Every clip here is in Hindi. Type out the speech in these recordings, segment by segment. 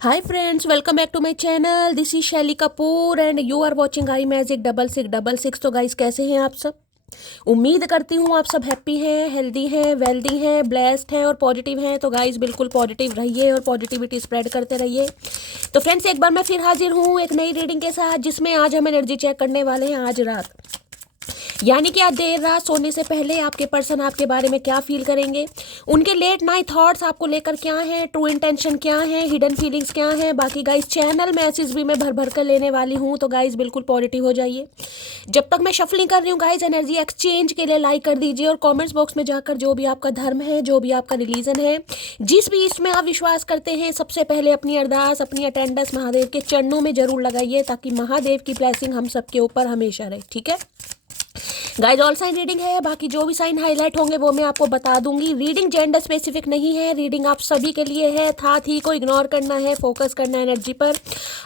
Hi friends, welcome back to my channel. This is शैली Kapoor and you are watching I magic 6666। तो गाइस कैसे हैं आप सब? उम्मीद करती हूँ आप सब हैप्पी हैं, हेल्दी हैं, वेल्दी हैं, ब्लेस्ड हैं और पॉजिटिव हैं। तो गाइस बिल्कुल पॉजिटिव रहिए और पॉजिटिविटी स्प्रेड करते रहिए। तो फ्रेंड्स एक बार मैं फिर हाजिर हूँ एक नई रीडिंग के साथ, जिसमें आज हम एनर्जी चेक करने वाले हैं आज रात, यानी कि आज देर रात सोने से पहले आपके पर्सन आपके बारे में क्या फील करेंगे, उनके लेट नाइट थॉट्स आपको लेकर क्या है, ट्रू इंटेंशन क्या है, हिडन फीलिंग्स क्या है। बाकी गाइस चैनल मैसेज भी मैं भर भर कर लेने वाली हूँ, तो गाइस बिल्कुल पॉजिटिव हो जाइए। जब तक मैं शफलिंग कर रही हूँ गाइस, एनर्जी एक्सचेंज के लिए लाइक कर दीजिए और कॉमेंट्स बॉक्स में जाकर जो भी आपका धर्म है, जो भी आपका रिलीजन है, जिस भी इसमें आप विश्वास करते हैं, सबसे पहले अपनी अरदास, अपनी अटेंडेंस महादेव के चरणों में जरूर लगाइए, ताकि महादेव की ब्लेसिंग हम सबके ऊपर हमेशा रहे। ठीक है गाइस, ऑल साइन रीडिंग है, बाकी जो भी साइन हाईलाइट होंगे वो मैं आपको बता दूंगी। रीडिंग जेंडर स्पेसिफिक नहीं है, रीडिंग आप सभी के लिए है। था थी को इग्नोर करना है, फोकस करना है एनर्जी पर।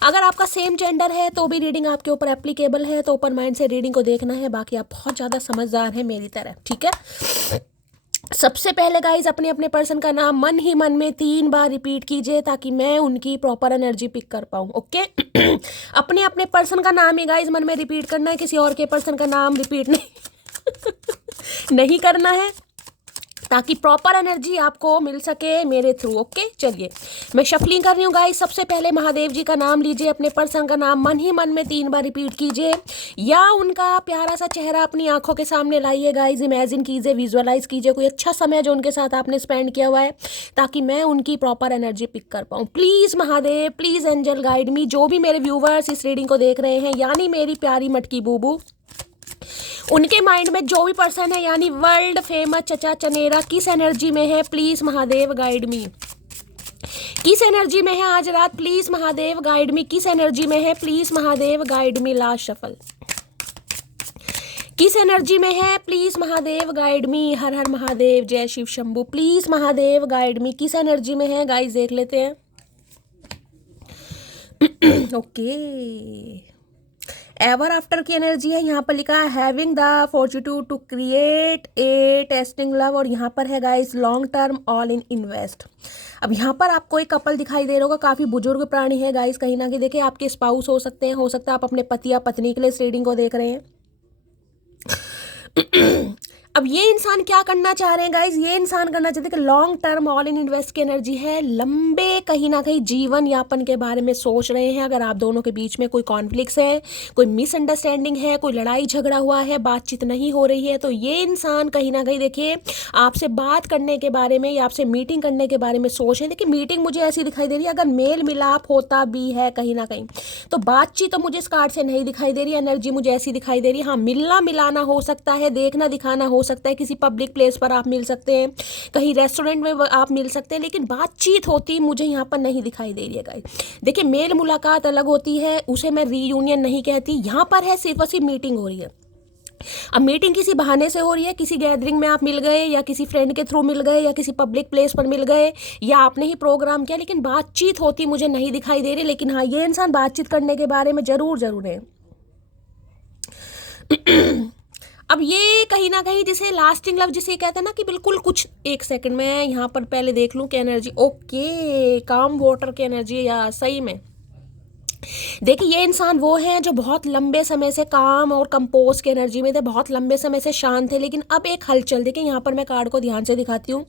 अगर आपका सेम जेंडर है तो भी रीडिंग आपके ऊपर एप्लीकेबल है, तो ओपन माइंड से रीडिंग को देखना है। बाकी आप बहुत ज़्यादा समझदार हैं मेरी तरह। ठीक है, सबसे पहले गाइज अपने अपने पर्सन का नाम मन ही मन में 3 बार रिपीट कीजिए, ताकि मैं उनकी प्रॉपर एनर्जी पिक कर पाऊँ। ओके अपने अपने पर्सन का नाम ही गाइज मन में रिपीट करना है, किसी और के पर्सन का नाम रिपीट नहीं नहीं करना है, ताकि प्रॉपर एनर्जी आपको मिल सके मेरे थ्रू। ओके चलिए मैं शफलिंग कर रही हूँ गाइस। सबसे पहले महादेव जी का नाम लीजिए, अपने पर्सन का नाम मन ही मन में 3 बार रिपीट कीजिए, या उनका प्यारा सा चेहरा अपनी आंखों के सामने लाइए गाइस। इमेजिन कीजिए, विजुअलाइज कीजिए कोई अच्छा समय जो उनके साथ आपने स्पेंड किया हुआ है, ताकि मैं उनकी प्रॉपर एनर्जी पिक कर पाऊँ। Please Mahadev, please angel guide me. जो भी मेरे व्यूवर्स इस रीडिंग को देख रहे हैं, यानी मेरी प्यारी मटकी बूबू, उनके माइंड में जो भी पर्सन है, यानी वर्ल्ड फेमस चचा चनेरा, किस एनर्जी में है, प्लीज महादेव गाइड मी। किस एनर्जी में है आज रात, प्लीज महादेव गाइड मी। किस एनर्जी में है, please Mahadev guide me. Last shuffle, किस एनर्जी में है, प्लीज महादेव गाइड मी। हर हर महादेव, जय Shiv Shambhu. Please Mahadev guide me, किस एनर्जी में है गाइस, देख लेते हैं। ओके एवर आफ्टर की एनर्जी है। यहाँ पर लिखा है having the fortitude to create a testing love, और यहाँ पर है guys long term all in invest. अब यहाँ पर आपको एक कपल दिखाई दे रहा होगा, काफ़ी बुजुर्ग प्राणी है गाइस, कहीं ना कहीं देखिए आपके स्पाउस हो सकते हैं, हो सकता है आप अपने पति या पत्नी के लिए इस रीडिंग को देख रहे हैं। अब ये इंसान क्या करना चाह रहे हैं गाइज, ये इंसान करना चाहते हैं कि long term all in invest की एनर्जी है, लंबे कहीं ना कहीं जीवन यापन के बारे में सोच रहे हैं। अगर आप दोनों के बीच में कोई कॉन्फ्लिक्ट्स है, कोई मिसअंडरस्टैंडिंग है, कोई लड़ाई झगड़ा हुआ है, बातचीत नहीं हो रही है, तो ये इंसान कहीं ना कहीं देखिए आपसे बात करने के बारे में या आपसे मीटिंग करने के बारे में सोच रहे हैं। देखिए मीटिंग मुझे ऐसी दिखाई दे रही है, अगर मेल मिलाप होता भी है कहीं ना कहीं, तो बातचीत तो मुझे इस कार्ड से नहीं दिखाई दे रही, एनर्जी मुझे ऐसी दिखाई दे रही है। हाँ, मिलना मिलाना हो सकता है, देखना दिखाना हो सकता है, किसी पब्लिक प्लेस पर आप मिल सकते हैं, कहीं रेस्टोरेंट में आप मिल सकते हैं, लेकिन बातचीत होती मुझे यहाँ पर नहीं दिखाई दे रही है गाइस। देखिए मेल मुलाकात अलग होती है, उसे मैं रीयूनियन नहीं कहती, यहाँ पर है सिर्फ और सिर्फ मीटिंग हो रही है। अब मीटिंग किसी बहाने से हो रही है, किसी गैदरिंग में आप मिल गए, या किसी फ्रेंड के थ्रू मिल गए, या किसी पब्लिक प्लेस पर मिल गए, या आपने ही प्रोग्राम किया, लेकिन बातचीत होती मुझे नहीं दिखाई दे रही। लेकिन हाँ, ये इंसान बातचीत करने के बारे में जरूर है। अब ये कहीं ना कहीं जिसे लास्टिंग लव जिसे कहते हैं ना, कि बिल्कुल कुछ, एक सेकंड में यहाँ पर पहले देख लूँ कि एनर्जी ओके, काम वाटर की एनर्जी या सही में देखिए ये इंसान वो है जो बहुत लंबे समय से काम और कंपोज की एनर्जी में थे, बहुत लंबे समय से शांत थे, लेकिन अब एक हलचल। देखिए यहाँ पर मैं कार्ड को ध्यान से दिखाती हूँ,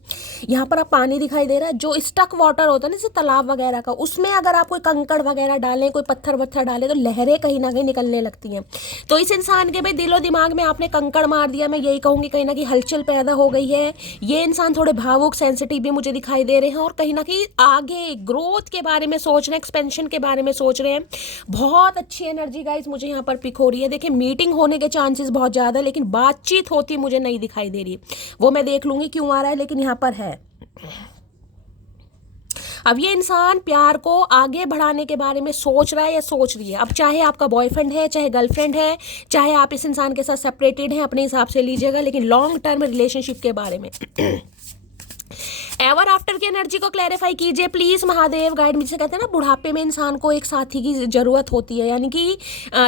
यहाँ पर अब पानी दिखाई दे रहा है, जो स्टक वाटर होता है ना, जैसे तालाब वगैरह का, उसमें अगर आप कोई कंकड़ वगैरह डालें, कोई पत्थर वत्थर डालें, तो लहरें कहीं ना कहीं निकलने लगती हैं। तो इस इंसान के भाई दिलो दिमाग में आपने कंकड़ मार दिया, मैं यही कहूँगी, कहीं ना कहीं हलचल पैदा हो गई है। ये इंसान थोड़े भावुक सेंसिटिव भी मुझे दिखाई दे रहे हैं, और कहीं ना कहीं आगे ग्रोथ के बारे में सोच रहे हैं, एक्सपेंशन के बारे में सोच रहे हैं। बहुत अच्छी एनर्जी गाइस मुझे यहाँ पर पिक हो रही है। देखिए मीटिंग होने के चांसेस बहुत ज़्यादा, लेकिन बातचीत होती मुझे नहीं दिखाई दे रही, वो मैं देख लूंगी क्यों आ रहा है, लेकिन यहाँ पर है। अब ये इंसान प्यार को आगे बढ़ाने के बारे में सोच रहा है या सोच रही है। अब चाहे आपका बॉयफ्रेंड है, चाहे गर्लफ्रेंड है, चाहे आप इस इंसान के साथ सेपरेटेड हैं, अपने हिसाब से लीजिएगा, लेकिन लॉन्ग टर्म रिलेशनशिप के बारे में एवर आफ्टर की एनर्जी को क्लैरिफाई कीजिए प्लीज महादेव गाइड। मुझे कहते हैं ना, बुढ़ापे में इंसान को एक साथी की जरूरत होती है, यानी कि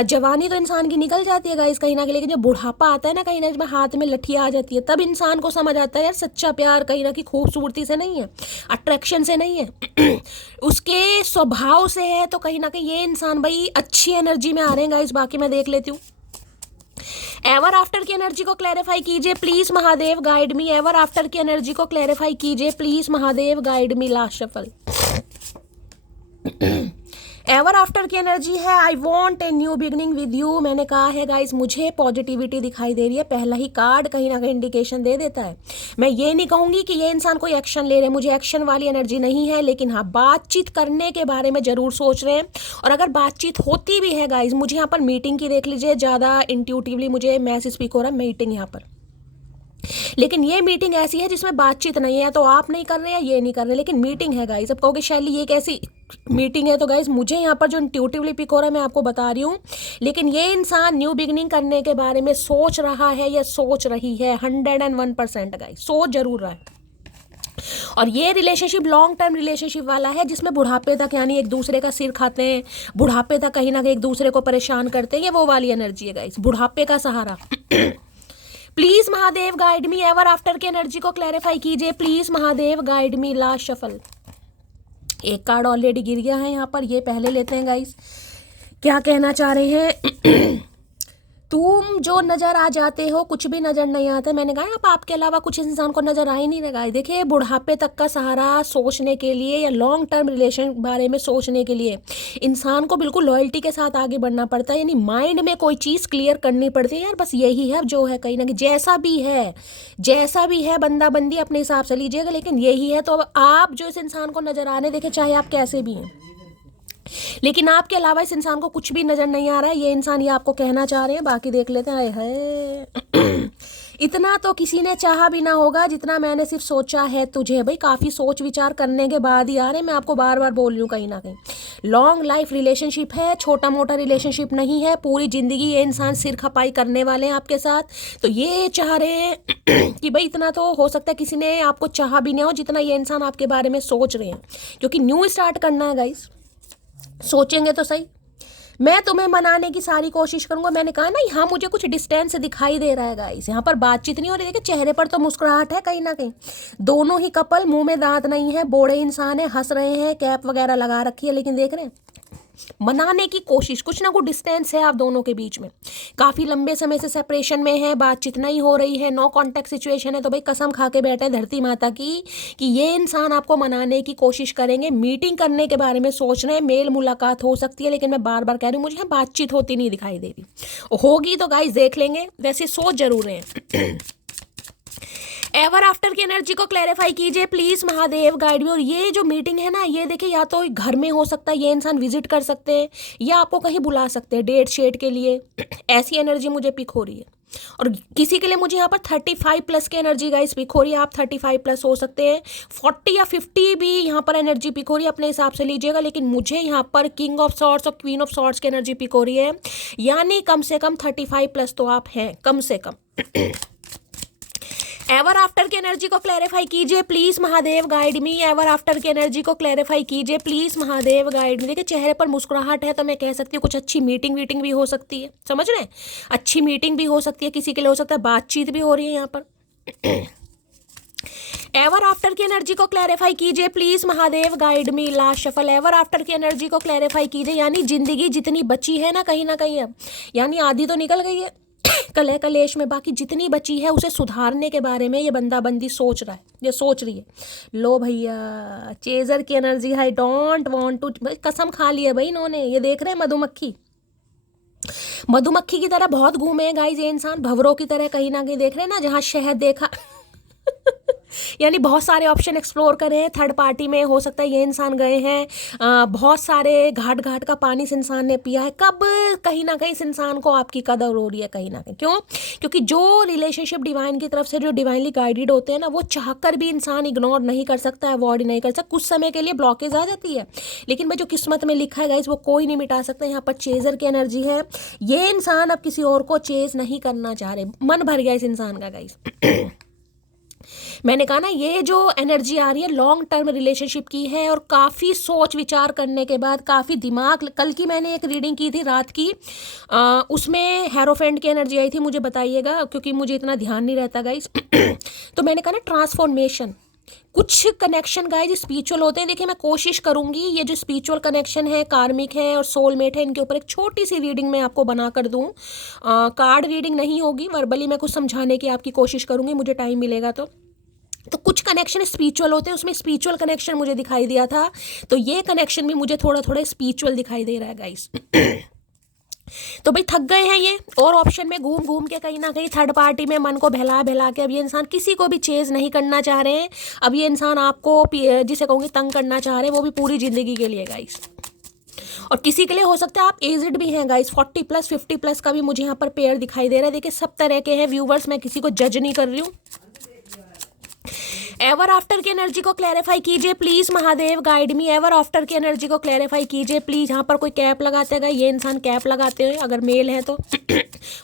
जवानी तो इंसान की निकल जाती है गाइस कहीं ना कहीं, लेकिन जब बुढ़ापा आता है ना, कहीं ना कहीं हाथ में लठिया आ जाती है, तब इंसान को समझ आता है यार सच्चा प्यार कहीं ना कहीं खूबसूरती से नहीं है, अट्रैक्शन से नहीं है, उसके स्वभाव से है, तो कहीं ना कहीं ये इंसान भाई अच्छी एनर्जी में आ रहे हैं गाइस। बाकी मैं देख लेती हूँ। एवर आफ्टर की एनर्जी को क्लैरिफाई कीजिए please Mahadev, guide me. Ever after की एनर्जी को क्लैरिफाई कीजिए please Mahadev, guide me. Last shuffle. Ever after की एनर्जी है I want a new beginning with you. मैंने कहा है गाइस, मुझे पॉजिटिविटी दिखाई दे रही है। पहला ही कार्ड कहीं ना कहीं इंडिकेशन दे देता है। मैं ये नहीं कहूंगी कि ये इंसान कोई एक्शन ले रहे हैं, मुझे एक्शन वाली एनर्जी नहीं है, लेकिन हाँ बातचीत करने के बारे में जरूर सोच रहे हैं। और अगर बातचीत होती भी है गाइस, मुझे यहाँ पर मीटिंग की देख लीजिए, ज़्यादा इंट्यूटिवली मुझे मैसेज स्पीक हो रहा है मीटिंग यहाँ पर। लेकिन ये मीटिंग ऐसी है जिसमें बातचीत नहीं है, तो आप नहीं कर रहे हैं, ये नहीं कर रहे, लेकिन मीटिंग है गाइस। अब कहोगे शैली ये कैसी मीटिंग है, तो गाइस मुझे यहाँ पर जो इंट्यूटिवली पिक हो रहा है मैं आपको बता रही हूँ। लेकिन ये इंसान न्यू बिगनिंग करने के बारे में सोच रहा है या सोच रही है 101% गाइस, सोच जरूर रहा है। और ये रिलेशनशिप लॉन्ग टर्म रिलेशनशिप वाला है, जिसमें बुढ़ापे तक यानी एक दूसरे का सिर खाते हैं, बुढ़ापे तक कहीं ना कहीं एक दूसरे को परेशान करते हैं। ये वो वाली एनर्जी है गाइस, बुढ़ापे का सहारा। Please Mahadev guide me. Ever after की एनर्जी को क्लैरिफाई कीजिए please Mahadev, guide me. Last shuffle. एक कार्ड ऑलरेडी गिर गया है यहाँ पर, ये पहले लेते हैं गाइस। क्या कहना चाह रहे हैं? तुम जो नजर आ जाते हो कुछ भी नजर नहीं आता। मैंने कहा आप आपके अलावा कुछ इंसान को नजर आ ही नहीं रहा है। देखिए बुढ़ापे तक का सहारा सोचने के लिए या लॉन्ग टर्म रिलेशन बारे में सोचने के लिए इंसान को बिल्कुल लॉयल्टी के साथ आगे बढ़ना पड़ता है, यानी माइंड में कोई चीज़ क्लियर करनी पड़ती है। यार बस यही है जो है, कहीं ना कहीं जैसा भी है बंदा बंदी अपने हिसाब से लीजिएगा, लेकिन यही है। तो अब आप जो इस इंसान को नजर आने देखे, चाहे आप कैसे भी हैं, लेकिन आपके अलावा इस इंसान को कुछ भी नजर नहीं आ रहा है। ये इंसान ये आपको कहना चाह रहे हैं। बाकी देख लेते हैं। है इतना तो किसी ने चाहा भी ना होगा जितना मैंने सिर्फ सोचा है तुझे। भाई काफ़ी सोच विचार करने के बाद ही आ रहे हैं। मैं आपको बार बार बोल रही हूँ, कहीं ना कहीं लॉन्ग लाइफ रिलेशनशिप है, छोटा मोटा रिलेशनशिप नहीं है। पूरी ज़िंदगी ये इंसान सिर खपाई करने वाले हैं आपके साथ। तो ये चाह रहे हैं कि भाई इतना तो हो सकता है किसी ने आपको चाहा भी नहीं हो जितना ये इंसान आपके बारे में सोच रहे हैं, क्योंकि न्यू स्टार्ट करना है गाइस। सोचेंगे तो सही। मैं तुम्हें मनाने की सारी कोशिश करूंगा। मैंने कहा ना यहाँ मुझे कुछ डिस्टेंस दिखाई दे रहा है गाइस, यहाँ पर बातचीत नहीं हो रही। देखिए चेहरे पर तो मुस्कुराहट है कहीं ना कहीं। दोनों ही कपल, मुंह में दांत नहीं है, बूढ़े इंसान है, हंस रहे हैं, कैप वगैरह लगा रखी है, लेकिन देख रहे हैं मनाने की कोशिश। कुछ ना कुछ डिस्टेंस है आप दोनों के बीच में। काफ़ी लंबे समय से सेपरेशन में है, बातचीत नहीं हो रही है, नो कांटेक्ट सिचुएशन है। तो भाई कसम खा के बैठे धरती माता की कि ये इंसान आपको मनाने की कोशिश करेंगे। मीटिंग करने के बारे में सोच रहे हैं, मेल मुलाकात हो सकती है, लेकिन मैं बार बार कह रही हूँ मुझे यहाँ बातचीत होती नहीं दिखाई दे रही। होगी तो गाइस देख लेंगे, वैसे सोच जरूर रहे हैं। एवर आफ्टर की एनर्जी को क्लैरिफाई कीजिए प्लीज महादेव, गाइड मी। और ये जो मीटिंग है ना, ये देखिए या तो घर में हो सकता है, ये इंसान विजिट कर सकते हैं, या आपको कहीं बुला सकते हैं डेट शेट के लिए। ऐसी एनर्जी मुझे पिक हो रही है। और किसी के लिए मुझे यहाँ पर 35+ की एनर्जी गाइस पिक हो रही है। आप 35+ हो सकते हैं, 40 या 50 भी यहाँ पर एनर्जी पिक हो रही है, अपने हिसाब से लीजिएगा। लेकिन मुझे यहाँ पर किंग ऑफ सॉर्ड्स और क्वीन ऑफ सॉर्ड्स की एनर्जी पिक हो रही है, यानी कम से कम 35+ तो आप हैं, कम से कम। एवर आफ्टर की एनर्जी को क्लैरिफाई कीजिए please Mahadev, guide me. Ever after की एनर्जी को क्लैरिफाई कीजिए प्लीज महादेव, गाइड मी। देखिए चेहरे पर मुस्कुराहट है, तो मैं कह सकती हूँ कुछ अच्छी मीटिंग वीटिंग भी हो सकती है, समझ रहे हैं? अच्छी मीटिंग भी हो सकती है, किसी के लिए हो सकता है बातचीत भी हो रही है यहाँ पर। एवर आफ्टर की एनर्जी को क्लैरिफाई कीजिए please Mahadev, guide me. Last shuffle. Ever after की एनर्जी को क्लैरिफाई कीजिए, यानी जिंदगी जितनी बची है ना कहीं अब, यानी आधी तो निकल गई है कलह कलेश में, बाकी जितनी बची है उसे सुधारने के बारे में ये बंदा बंदी सोच रहा है, ये सोच रही है। लो भैया चेजर की एनर्जी है, डोंट वांट टू। कसम खा ली है भाई इन्होंने। ये देख रहे हैं मधुमक्खी की तरह बहुत घूमे हैं गाइस ये इंसान, भंवरों की तरह कहीं ना कहीं। देख रहे हैं ना, जहाँ शहद देखा यानी बहुत सारे ऑप्शन एक्सप्लोर करे हैं। थर्ड पार्टी में हो सकता है ये इंसान गए हैं, बहुत सारे घाट का पानी इस इंसान ने पिया है। कब कहीं ना कहीं इस इंसान को आपकी कदर हो रही है कहीं ना कहीं। क्यों? क्योंकि जो रिलेशनशिप डिवाइन की तरफ से जो डिवाइनली गाइडेड होते हैं ना, वो चाहकर भी इंसान इग्नोर नहीं कर सकता, अवॉइड नहीं कर सकता। कुछ समय के लिए ब्लॉकेज आ जाती है, लेकिन भाई जो किस्मत में लिखा है गाइस वो कोई नहीं मिटा सकता। यहाँ पर चेजर की एनर्जी है, ये इंसान अब किसी और को चेज नहीं करना चाह रहे, मन भर गया इस इंसान का गाइस। मैंने कहा ना, ये जो एनर्जी आ रही है लॉन्ग टर्म रिलेशनशिप की है, और काफ़ी सोच विचार करने के बाद, काफ़ी दिमाग। कल की मैंने एक रीडिंग की थी रात की, उसमें हेरोफेंट की एनर्जी आई थी। मुझे बताइएगा, क्योंकि मुझे इतना ध्यान नहीं रहता गाइस। तो मैंने कहा ना ट्रांसफॉर्मेशन, कुछ कनेक्शन गाइस स्पिरिचुअल होते हैं। देखिए मैं कोशिश करूंगी ये जो स्पिरिचुअल कनेक्शन है, कार्मिक है और सोलमेट है, इनके ऊपर एक छोटी सी रीडिंग मैं आपको बना कर दूं। कार्ड रीडिंग नहीं होगी, वर्बली मैं कुछ समझाने की आपकी कोशिश करूंगी, मुझे टाइम मिलेगा तो कुछ कनेक्शन स्पिरिचुअल होते हैं, उसमें स्पिरिचुअल कनेक्शन मुझे दिखाई दिया था, तो ये कनेक्शन भी मुझे थोड़ा थोड़ा स्पिरिचुअल दिखाई दे रहा है गाइस। तो भाई थक गए हैं ये, और ऑप्शन में घूम घूम के कहीं ना कहीं थर्ड पार्टी में मन को बहला बहला के अब ये इंसान किसी को भी चेज नहीं करना चाह रहे हैं। अब ये इंसान आपको जिसे कहूँगी तंग करना चाह रहे हैं, वो भी पूरी जिंदगी के लिए गाइस। और किसी के लिए हो सकता है आप एजिड भी हैं गाइस, 40+ 50+ का भी मुझे यहाँ पर पेयर दिखाई दे रहा है। देखिए सब तरह के हैं व्यूवर्स, मैं किसी को जज नहीं कर रही हूँ। एवर आफ्टर की एनर्जी को क्लैरिफाई कीजिए please, Mahadev guide me. Ever after की एनर्जी को क्लैरिफाई कीजिए प्लीज। यहाँ पर कोई कैप लगाते गए, ये इंसान कैप लगाते हुए अगर मेल है तो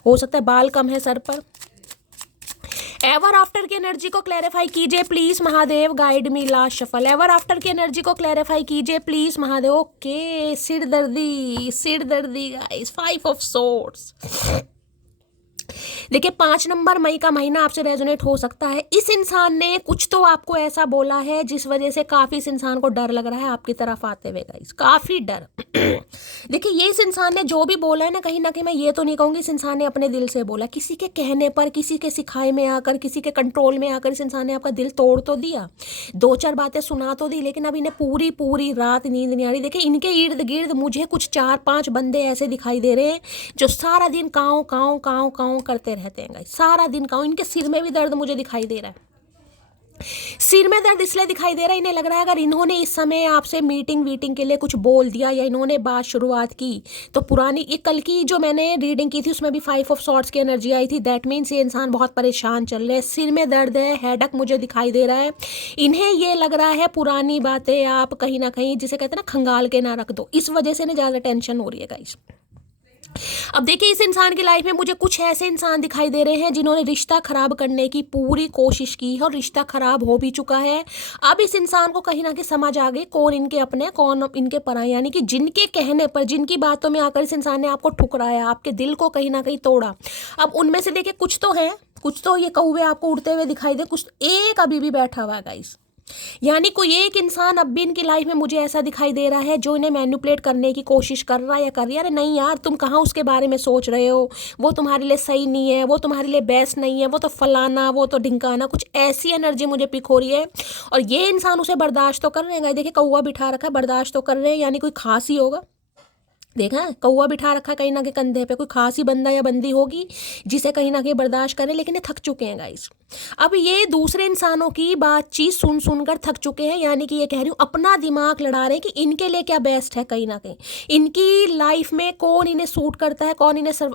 हो सकता है बाल कम है सर पर। एवर आफ्टर की एनर्जी को क्लैरिफाई कीजिए please, Mahadev guide me. Last shuffle, ever after की एनर्जी को क्लैरिफाई कीजिए प्लीज, महादेव। ओके, सिर दर्दी गाइस, 5 ऑफ सोर्ड्स। देखिए 5 नंबर मई का महीना आपसे रेजोनेट हो सकता है। इस इंसान ने कुछ तो आपको ऐसा बोला है जिस वजह से काफी इस इंसान को डर लग रहा है आपकी तरफ आते हुए गाइस, काफी डर। देखिए ये इस इंसान ने जो भी बोला है ना कहीं मैं ये तो नहीं कहूंगी इस इंसान ने अपने दिल से बोला, किसी के कहने पर, किसी के सिखाए में आकर, किसी के कंट्रोल में आकर इस इंसान ने आपका दिल तोड़ तो दिया, 2-4 बातें सुना तो दी, लेकिन अब इन्हें पूरी पूरी रात नींद नहीं आ रही। देखिए इनके इर्द गिर्द मुझे कुछ 4-5 बंदे ऐसे दिखाई दे रहे हैं जो सारा दिन काँव काँव काँव काँव करते रहते हैं गाइस, सारा दिन काँव। इनके सिर में भी दर्द मुझे दिखाई दे रहा है। सिर में दर्द इसलिए दिखाई दे रहा है, इन्हें लग रहा है अगर इन्होंने इस समय आपसे मीटिंग के लिए कुछ बोल दिया या इन्होंने बात शुरुआत की तो पुरानी, ये कल की जो मैंने रीडिंग की थी उसमें भी 5 ऑफ सॉर्ड्स की एनर्जी आई थी। दैट मीन्स ये इंसान बहुत परेशान चल रहे हैं, सिर में दर्द है, हेडक मुझे दिखाई दे रहा है। इन्हें ये लग रहा है पुरानी बातें आप कहीं ना कहीं जिसे कहते हैं ना खंगाल के ना रख दो, इस वजह से इन्हें ज़्यादा टेंशन हो रही है गाइस। अब देखिए इस इंसान की लाइफ में मुझे कुछ ऐसे इंसान दिखाई दे रहे हैं जिन्होंने रिश्ता खराब करने की पूरी कोशिश की है और रिश्ता खराब हो भी चुका है। अब इस इंसान को कहीं ना कहीं समझ आ गई कौन इनके अपने कौन इनके पराए, यानी कि जिनके कहने पर, जिनकी बातों में आकर इस इंसान ने आपको ठुकराया, आपके दिल को कहीं ना कहीं तोड़ा। अब उनमें से देखिए कुछ तो है, कुछ तो ये कौवे आपको उड़ते हुए दिखाई दे, कुछ एक अभी भी बैठा हुआ है गाइस। यानी कोई एक इंसान अब भी इनकी लाइफ में मुझे ऐसा दिखाई दे रहा है जो इन्हें मैनिपुलेट करने की कोशिश कर रहा है या कर रही है। अरे नहीं यार, तुम कहाँ उसके बारे में सोच रहे हो, वो तुम्हारे लिए सही नहीं है, वो तुम्हारे लिए बेस्ट नहीं है, वो तो फलाना, वो तो ढिंकाना, कुछ ऐसी एनर्जी मुझे पिक हो रही है। और ये इंसान उसे बर्दाश्त तो कर रहे हैं। देखिए कौवा बिठा रखा है, बर्दाश्त तो कर रहे हैं, यानी कोई खास ही होगा। देखा कौवा बिठा रखा कहीं ना कहीं कंधे पे, कोई खास ही बंदा या बंदी होगी जिसे कहीं ना कहीं बर्दाश्त करें, लेकिन ये थक चुके हैं गाइस। अब ये दूसरे इंसानों की बातचीत सुन सुनकर थक चुके हैं, यानी कि ये कह रही हूँ अपना दिमाग लड़ा रहे हैं कि इनके लिए क्या बेस्ट है, कहीं ना कहीं इनकी लाइफ में कौन इन्हें सूट करता है, कौन इन्हें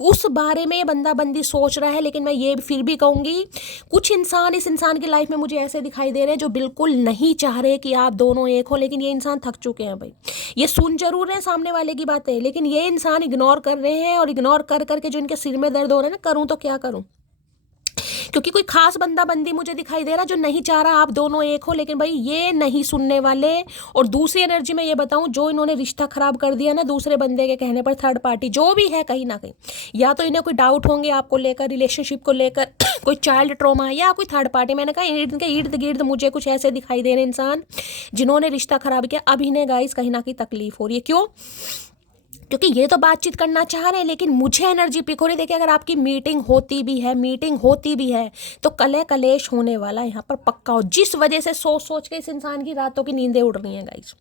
उस बारे में बंदा बंदी सोच रहा है। लेकिन मैं ये फिर भी कहूँगी कुछ इंसान इस इंसान की लाइफ में मुझे ऐसे दिखाई दे रहे हैं जो बिल्कुल नहीं चाह रहे कि आप दोनों एक हो, लेकिन ये इंसान थक चुके हैं भाई। ये सुन जरूर रहे हैं सामने वाले की बातें, लेकिन ये इंसान इग्नोर कर रहे हैं, और इग्नोर कर करके जो इनके सिर में दर्द हो रहा है ना, करूँ तो क्या करूँ, क्योंकि कोई खास बंदा बंदी मुझे दिखाई दे रहा जो नहीं चाह रहा आप दोनों एक हो, लेकिन भाई ये नहीं सुनने वाले। और दूसरी एनर्जी में ये बताऊं, जो इन्होंने रिश्ता खराब कर दिया ना दूसरे बंदे के कहने पर, थर्ड पार्टी जो भी है, कहीं ना कहीं या तो इन्हें कोई डाउट होंगे आपको लेकर, रिलेशनशिप को लेकर कोई चाइल्ड ट्रॉमा या कोई थर्ड पार्टी। मैंने कहा इनके इर्द गिर्द मुझे कुछ ऐसे दिखाई दे रहे इंसान जिन्होंने रिश्ता खराब किया। अब इन्हें गाइस कहीं ना कहीं तकलीफ हो रही है। क्यों? क्योंकि ये तो बातचीत करना चाह रहे हैं, लेकिन मुझे एनर्जी पिक हो रही है। देखिए अगर आपकी मीटिंग होती भी है तो कलह कलेश होने वाला यहाँ पर पक्का हो, जिस वजह से सोच सोच के इस इंसान की रातों की नींदें उड़ रही हैं गाइस।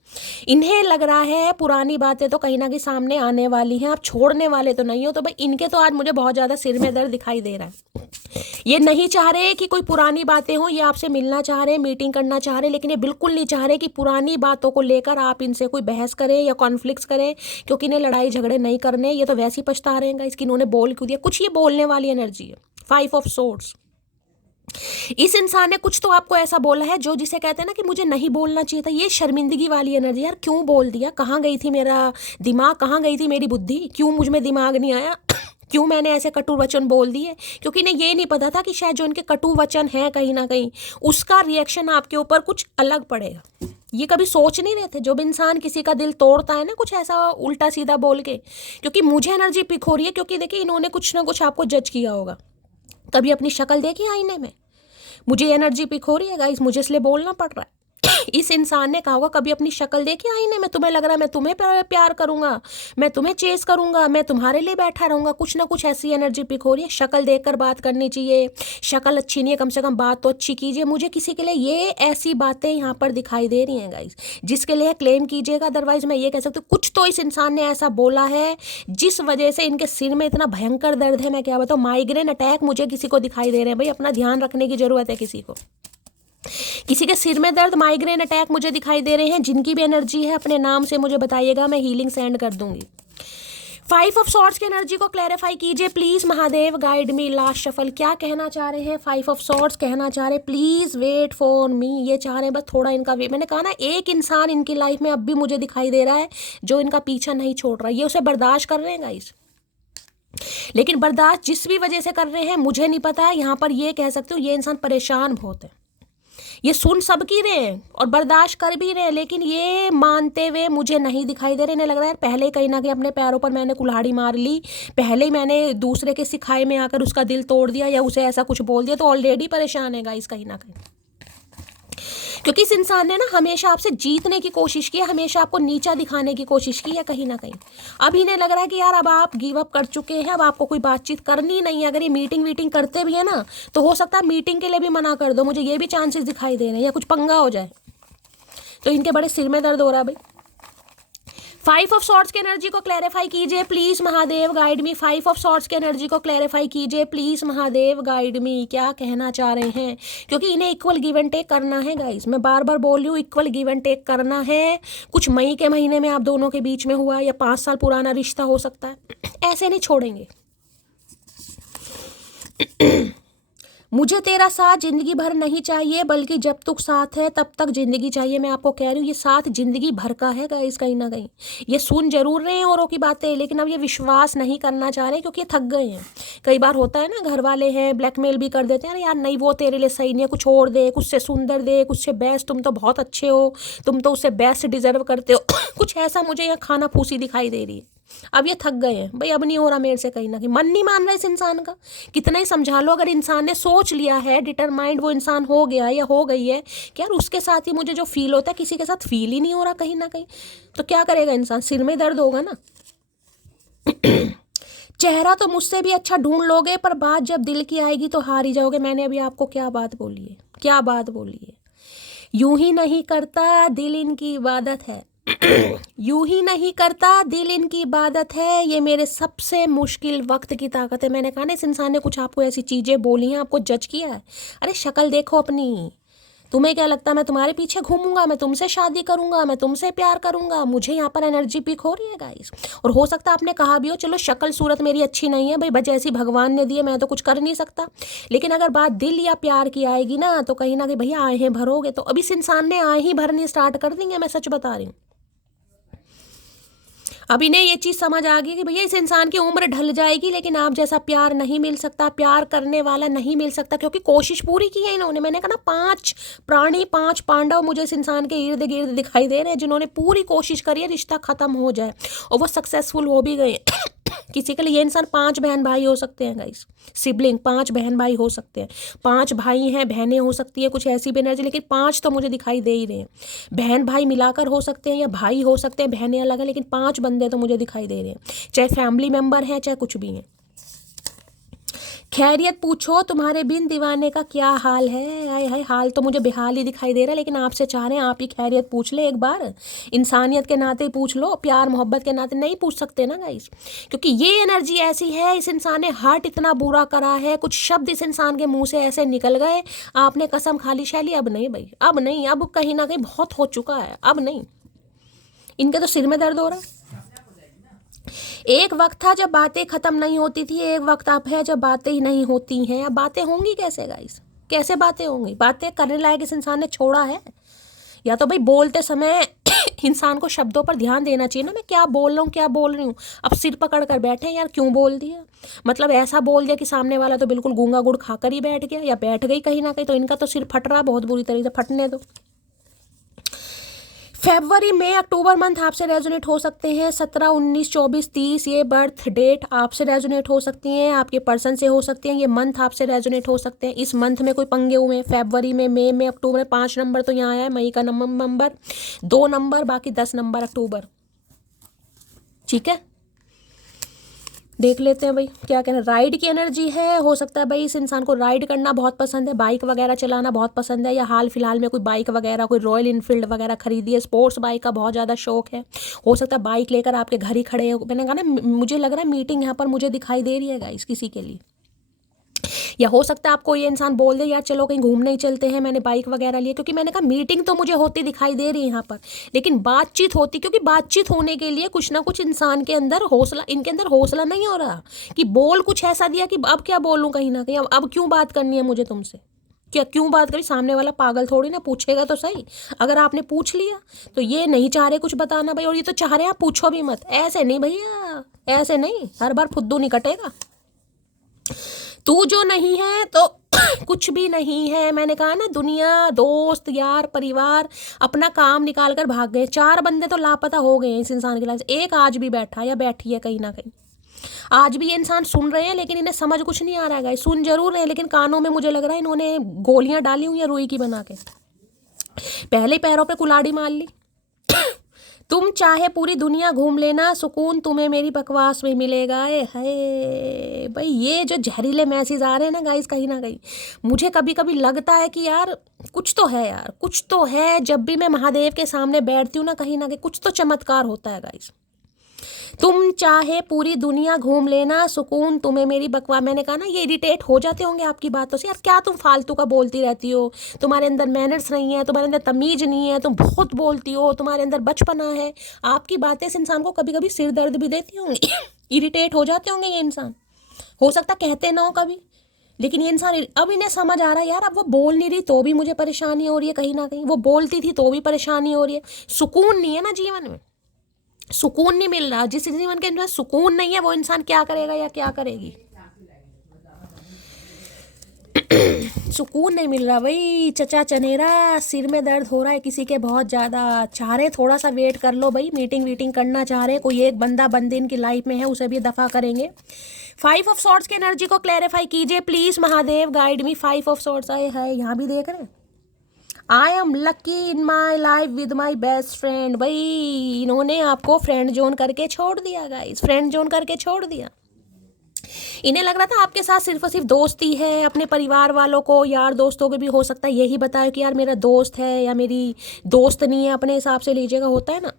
इन्हें लग रहा है पुरानी बातें तो कहीं ना कहीं सामने आने वाली हैं, आप छोड़ने वाले तो नहीं हो। तो भाई इनके तो आज मुझे बहुत ज़्यादा सिर में दर्द दिखाई दे रहा है। ये नहीं चाह रहे कि कोई पुरानी बातें हो, ये आपसे मिलना चाह रहे हैं, मीटिंग करना चाह रहे हैं, लेकिन ये बिल्कुल नहीं चाह रहे कि पुरानी बातों को लेकर आप इनसे कोई बहस करें या कॉन्फ्लिक्ट्स करें, क्योंकि इन्हें लड़ाई झगड़े नहीं करने। ये तो वैसे ही पछता रहे हैं इसकी, इन्होंने बोल क्यों दिया, कुछ ये बोलने वाली एनर्जी है। 5 ऑफ सोर्ड्स, इस इंसान ने कुछ तो आपको ऐसा बोला है जो जिसे कहते हैं ना कि मुझे नहीं बोलना चाहिए था। ये शर्मिंदगी वाली एनर्जी, यार क्यों बोल दिया, कहाँ गई थी मेरा दिमाग, कहाँ गई थी मेरी बुद्धि, क्यों मुझ में दिमाग नहीं आया, क्यों मैंने ऐसे कटु वचन बोल दिए। क्योंकि इन्हें ये नहीं पता था कि शायद जो इनके कटु वचन है कहीं ना कहीं उसका रिएक्शन आपके ऊपर कुछ अलग पड़ेगा। ये कभी सोच नहीं रहे थे। जो भी इंसान किसी का दिल तोड़ता है ना कुछ ऐसा उल्टा सीधा बोल के, क्योंकि मुझे एनर्जी पिक हो रही है, क्योंकि देखिए इन्होंने कुछ ना कुछ आपको जज किया होगा। कभी अपनी शक्ल देखी आईने में, मुझे एनर्जी पिक हो रही है गाइस, मुझे इसलिए बोलना पड़ रहा है। इस इंसान ने कहा होगा कभी अपनी शक्ल देखी आईने में, तुम्हें लग रहा है मैं तुम्हें प्यार करूंगा, मैं तुम्हें चेस करूंगा, मैं तुम्हारे लिए बैठा रहूंगा, कुछ ना कुछ ऐसी एनर्जी पिक हो रही है। शक्ल देखकर बात करनी चाहिए, शक्ल अच्छी नहीं है कम से कम बात तो अच्छी कीजिए। मुझे किसी के लिए ये ऐसी बातें यहाँ पर दिखाई दे रही हैं गाइस, जिसके लिए क्लेम कीजिएगा, अदरवाइज मैं ये कह सकती हूँ कुछ तो इस इंसान ने ऐसा बोला है जिस वजह से इनके सिर में इतना भयंकर दर्द है। मैं क्या बताऊँ, माइग्रेन अटैक मुझे किसी को दिखाई दे रहे हैं। भाई अपना ध्यान रखने की जरूरत है, किसी के सिर में दर्द, माइग्रेन अटैक मुझे दिखाई दे रहे हैं। जिनकी भी एनर्जी है अपने नाम से मुझे बताइएगा, मैं हीलिंग सेंड कर दूंगी। 5 ऑफ सॉर्ड्स की एनर्जी को क्लैरिफाई कीजिए please Mahadev, guide me. Last shuffle क्या कहना चाह रहे हैं? 5 ऑफ सॉर्ड्स कहना चाह रहे हैं प्लीज वेट फॉर मी, ये चाह रहे हैं बस थोड़ा इनका वेट। मैंने कहा ना, एक इंसान इनकी लाइफ में अब भी मुझे दिखाई दे रहा है जो इनका पीछा नहीं छोड़ रहा। ये उसे बर्दाश्त कर रहे हैं गाइस, लेकिन बर्दाश्त जिस भी वजह से कर रहे हैं मुझे नहीं पता है। यहाँ पर ये कह सकते हो ये इंसान परेशान बहुत है, ये सुन सबकी रहे हैं और बर्दाश्त कर भी रहे हैं, लेकिन ये मानते हुए मुझे नहीं दिखाई दे रहे। इन्हें लग रहा है पहले कहीं ना कहीं अपने पैरों पर मैंने कुल्हाड़ी मार ली, पहले ही मैंने दूसरे के सिखाए में आकर उसका दिल तोड़ दिया या उसे ऐसा कुछ बोल दिया, तो ऑलरेडी परेशान है गाइस कहीं ना कहीं। क्योंकि इस इंसान ने ना हमेशा आपसे जीतने की कोशिश की है, हमेशा आपको नीचा दिखाने की कोशिश की है कहीं ना कहीं। अब इन्हें लग रहा है कि यार अब आप गिव अप कर चुके हैं, अब आपको कोई बातचीत करनी नहीं है। अगर ये मीटिंग करते भी है ना, तो हो सकता है मीटिंग के लिए भी मना कर दो, मुझे ये भी चांसेस दिखाई दे रहे हैं, या कुछ पंगा हो जाए। तो इनके बड़े सिर में दर्द हो रहा है भाई। 5 ऑफ सॉर्ड्स की एनर्जी को क्लैरिफाई कीजिए please Mahadev, guide me. 5 of swords की एनर्जी को क्लैरिफाई कीजिए प्लीज महादेव, गाइड मी। क्या कहना चाह रहे हैं? क्योंकि इन्हें इक्वल गिव एंड टेक करना है गाइस, मैं बार बार बोल रही हूँ, इक्वल गिव एंड टेक करना है। कुछ मई के महीने में आप दोनों के बीच में हुआ या 5 साल पुराना रिश्ता हो सकता है, ऐसे नहीं छोड़ेंगे। मुझे तेरा साथ जिंदगी भर नहीं चाहिए, बल्कि जब तक साथ है तब तक जिंदगी चाहिए। मैं आपको कह रही हूँ ये साथ जिंदगी भर का है गाइस। कहीं ना कहीं ये सुन जरूर रहे हैं औरों की बातें, लेकिन अब ये विश्वास नहीं करना चाह रहे क्योंकि ये थक गए हैं। कई बार होता है ना, घर वाले हैं ब्लैकमेल भी कर देते हैं, अरे यार नहीं वो तेरे लिए सही नहीं है, कुछ और दे, कुछ से सुंदर दे, कुछ से बेस्ट, तुम तो बहुत अच्छे हो, तुम तो उससे बेस्ट डिजर्व करते हो। कुछ ऐसा मुझे यहाँ खाना फूसी दिखाई दे रही है। अब ये थक गए हैं भाई, अब नहीं हो रहा मेरे से, कहीं ना कहीं मन नहीं मान रहा इस इंसान का। कितना ही समझा लो, अगर इंसान ने सोच लिया है, डिटरमाइंड वो इंसान हो गया या हो गई है कि यार उसके साथ ही मुझे जो फील होता है किसी के साथ फील ही नहीं हो रहा कहीं ना कहीं, तो क्या करेगा इंसान? सिर में दर्द होगा ना। चेहरा तो मुझसे भी अच्छा ढूंढ लोगे, पर बात जब दिल की आएगी तो हार ही जाओगे। मैंने अभी आपको क्या बात बोली है, क्या बात बोली है? यूं ही नहीं करता दिल इनकी इबादत है, यूं ही नहीं करता दिल इनकी इबादत है, ये मेरे सबसे मुश्किल वक्त की ताकत है। मैंने कहा ना, इस इंसान ने कुछ आपको ऐसी चीज़ें बोली हैं, आपको जज किया है। अरे शक्ल देखो अपनी, तुम्हें क्या लगता है मैं तुम्हारे पीछे घूमूंगा, मैं तुमसे शादी करूंगा, मैं तुमसे प्यार करूंगा? मुझे यहाँ पर एनर्जी पिक हो रही है गाइस। और हो सकता है आपने कहा भी हो चलो शक्ल सूरत मेरी अच्छी नहीं है भाई, बस जैसी भगवान ने दी है मैं तो कुछ कर नहीं सकता, लेकिन अगर बात दिल या प्यार की आएगी ना, तो कहीं ना कहीं भैया आहें भरोगे। तो अब इस इंसान ने आहें भरनी स्टार्ट कर देंगे, मैं सच बता रही हूँ। अब इन्हें ये चीज़ समझ आ गई कि भैया इस इंसान की उम्र ढल जाएगी, लेकिन आप जैसा प्यार नहीं मिल सकता, प्यार करने वाला नहीं मिल सकता, क्योंकि कोशिश पूरी की है इन्होंने। मैंने कहा ना, 5 प्राणी 5 पांडव मुझे इस इंसान के इर्द गिर्द दिखाई दे रहे हैं, जिन्होंने पूरी कोशिश करी है रिश्ता खत्म हो जाए, और वो सक्सेसफुल हो भी गए। किसी के लिए ये इंसान 5 बहन भाई हो सकते हैं गाइस, सिबलिंग 5 बहन भाई हो सकते हैं, 5 भाई हैं, बहनें हो सकती है, कुछ ऐसी भी एनर्जी, लेकिन 5 तो मुझे दिखाई दे ही रहे हैं। बहन भाई मिलाकर हो सकते हैं या भाई हो सकते हैं, बहनें अलग हैं, लेकिन 5 बंदे तो मुझे दिखाई दे रहे हैं, चाहे फैमिली मेम्बर हैं चाहे कुछ भी हैं। खैरियत पूछो, तुम्हारे बिन दीवाने का क्या हाल है? हाय हाय, हाल तो मुझे बेहाल ही दिखाई दे रहा है, लेकिन आपसे चाह रहे हैं आप ही खैरियत पूछ ले एक बार, इंसानियत के नाते ही पूछ लो, प्यार मोहब्बत के नाते नहीं पूछ सकते ना गाइस, क्योंकि ये एनर्जी ऐसी है, इस इंसान ने हर्ट इतना बुरा करा है, कुछ शब्द इस इंसान के मुंह से ऐसे निकल गए, आपने कसम खा ली शैली अब नहीं भाई, अब नहीं, अब कहीं ना कहीं बहुत हो चुका है, अब नहीं। इनके तो सिर में दर्द हो रहा है। एक वक्त था जब बातें खत्म नहीं होती थी, एक वक्त अब है जब बातें ही नहीं होती हैं। अब बातें होंगी कैसे गाइस? कैसे बातें होंगी? बातें करने लायक इस इंसान ने छोड़ा है? या तो भाई बोलते समय इंसान को शब्दों पर ध्यान देना चाहिए ना, मैं क्या बोल रहा हूँ क्या बोल रही हूँ। अब सिर पकड़ कर बैठे यार, क्यों बोल दिया? मतलब ऐसा बोल दिया कि सामने वाला तो बिल्कुल गूंगा गुड़ खाकर ही बैठ गया या बैठ गई कहीं ना कहीं, तो इनका तो सिर फट रहा बहुत बुरी तरीके से, फटने दो। फरवरी में अक्टूबर मंथ आपसे रेजोनेट हो सकते हैं। 17, 19, 24, 30 ये बर्थ डेट आपसे रेजोनेट हो सकती हैं, आपके पर्सन से हो सकती हैं। ये मंथ आपसे रेजोनेट हो सकते हैं। इस मंथ में कोई पंगे हुए हैं, फरवरी में, मई में, अक्टूबर में। 5 नंबर तो यहाँ आया है, मई का नंबर 2 नंबर, बाकी 10 नंबर अक्टूबर। ठीक है, देख लेते हैं भाई क्या कहना। राइड की एनर्जी है, हो सकता है भाई इस इंसान को राइड करना बहुत पसंद है, बाइक वगैरह चलाना बहुत पसंद है, या हाल फिलहाल में कोई बाइक वगैरह, कोई रॉयल इनफील्ड वगैरह खरीदी है, स्पोर्ट्स बाइक का बहुत ज़्यादा शौक है। हो सकता है बाइक लेकर आपके घर ही खड़े हो। मैंने कहा ना, मुझे लग रहा है मीटिंग यहाँ पर मुझे दिखाई दे रही है गाइस किसी के लिए। या हो सकता है आपको ये इंसान बोल दे यार चलो कहीं घूमने ही चलते हैं, मैंने बाइक वगैरह ली। क्योंकि मैंने कहा मीटिंग तो मुझे होती दिखाई दे रही है यहाँ पर, लेकिन बातचीत होती, क्योंकि बातचीत होने के लिए कुछ ना कुछ इंसान के अंदर हौसला, इनके अंदर हौसला नहीं हो रहा कि बोल कुछ ऐसा दिया कि अब क्या बोलूँ, कहीं ना कहीं अब क्यों बात करनी है मुझे तुमसे, क्या क्यों बात करी। सामने वाला पागल थोड़ी ना, पूछेगा तो सही। अगर आपने पूछ लिया तो ये नहीं चाह रहे कुछ बताना भाई, और ये तो चाह रहे हैं आप पूछो भी मत। ऐसे नहीं भैया, ऐसे नहीं, हर बार फुद्दू नहीं कटेगा। तू जो नहीं है तो कुछ भी नहीं है। मैंने कहा ना, दुनिया, दोस्त, यार, परिवार अपना काम निकाल कर भाग गए। 4 बंदे तो लापता हो गए हैं इस इंसान के लाइफ से। एक आज भी बैठा या बैठी है कहीं ना कहीं। आज भी ये इंसान सुन रहे हैं, लेकिन इन्हें समझ कुछ नहीं आ रहा है। सुन जरूर रहे हैं, लेकिन कानों में मुझे लग रहा है इन्होंने गोलियां डाली हुई है रुई की बना के। पहले पैरों पे कुल्हाड़ी मार ली। तुम चाहे पूरी दुनिया घूम लेना, सुकून तुम्हें मेरी बकवास में मिलेगा। ए है भाई, ये जो जहरीले मैसेज आ रहे हैं ना गाइस, कहीं ना कहीं मुझे कभी कभी लगता है कि यार कुछ तो है, यार कुछ तो है। जब भी मैं महादेव के सामने बैठती हूँ ना, कहीं कुछ तो चमत्कार होता है गाइस। तुम चाहे पूरी दुनिया घूम लेना, सुकून तुम्हें मेरी बकवास। मैंने कहा ना, ये इरिटेट हो जाते होंगे आपकी बातों से। यार क्या तुम फालतू का बोलती रहती हो, तुम्हारे अंदर मैनर्स नहीं है, तुम्हारे अंदर तमीज नहीं है, तुम बहुत बोलती हो, तुम्हारे अंदर बचपना है। आपकी बातें इस इंसान को कभी कभी सिर दर्द भी देती होंगी। इरिटेट हो जाते होंगे ये इंसान। हो सकता कहते ना हो कभी, लेकिन ये इंसान अब इन्हें समझ आ रहा है यार, अब वो बोल नहीं रही तो भी मुझे परेशानी हो रही है, कहीं ना कहीं वो बोलती थी तो भी परेशानी हो रही है। सुकून नहीं है ना जीवन में, सुकून नहीं मिल रहा। जिस जीवन के अंदर सुकून नहीं है, वो इंसान क्या करेगा या क्या करेगी। सुकून नहीं मिल रहा भाई। चचा चनेरा, सिर में दर्द हो रहा है किसी के बहुत ज़्यादा। चाह रहे थोड़ा सा वेट कर लो भाई, मीटिंग करना चाह रहे, कोई एक बंदा बंदी इनकी लाइफ में है, उसे भी दफ़ा करेंगे। 5 ऑफ सॉर्ड्स की एनर्जी को क्लैरिफाई कीजिए please Mahadev, guide me. 5 of swords आए है, यहाँ भी देख रहे हैं। I am lucky in my life with my best friend. भाई इन्होंने आपको फ्रेंड जोन करके छोड़ दिया गाइस, फ्रेंड जोन करके छोड़ दिया। इन्हें लग रहा था आपके साथ सिर्फ और सिर्फ दोस्ती है। अपने परिवार वालों को, यार दोस्तों को भी हो सकता है यही बताए कि यार मेरा दोस्त है या मेरी दोस्त नहीं है, अपने हिसाब से लीजिएगा, होता है ना।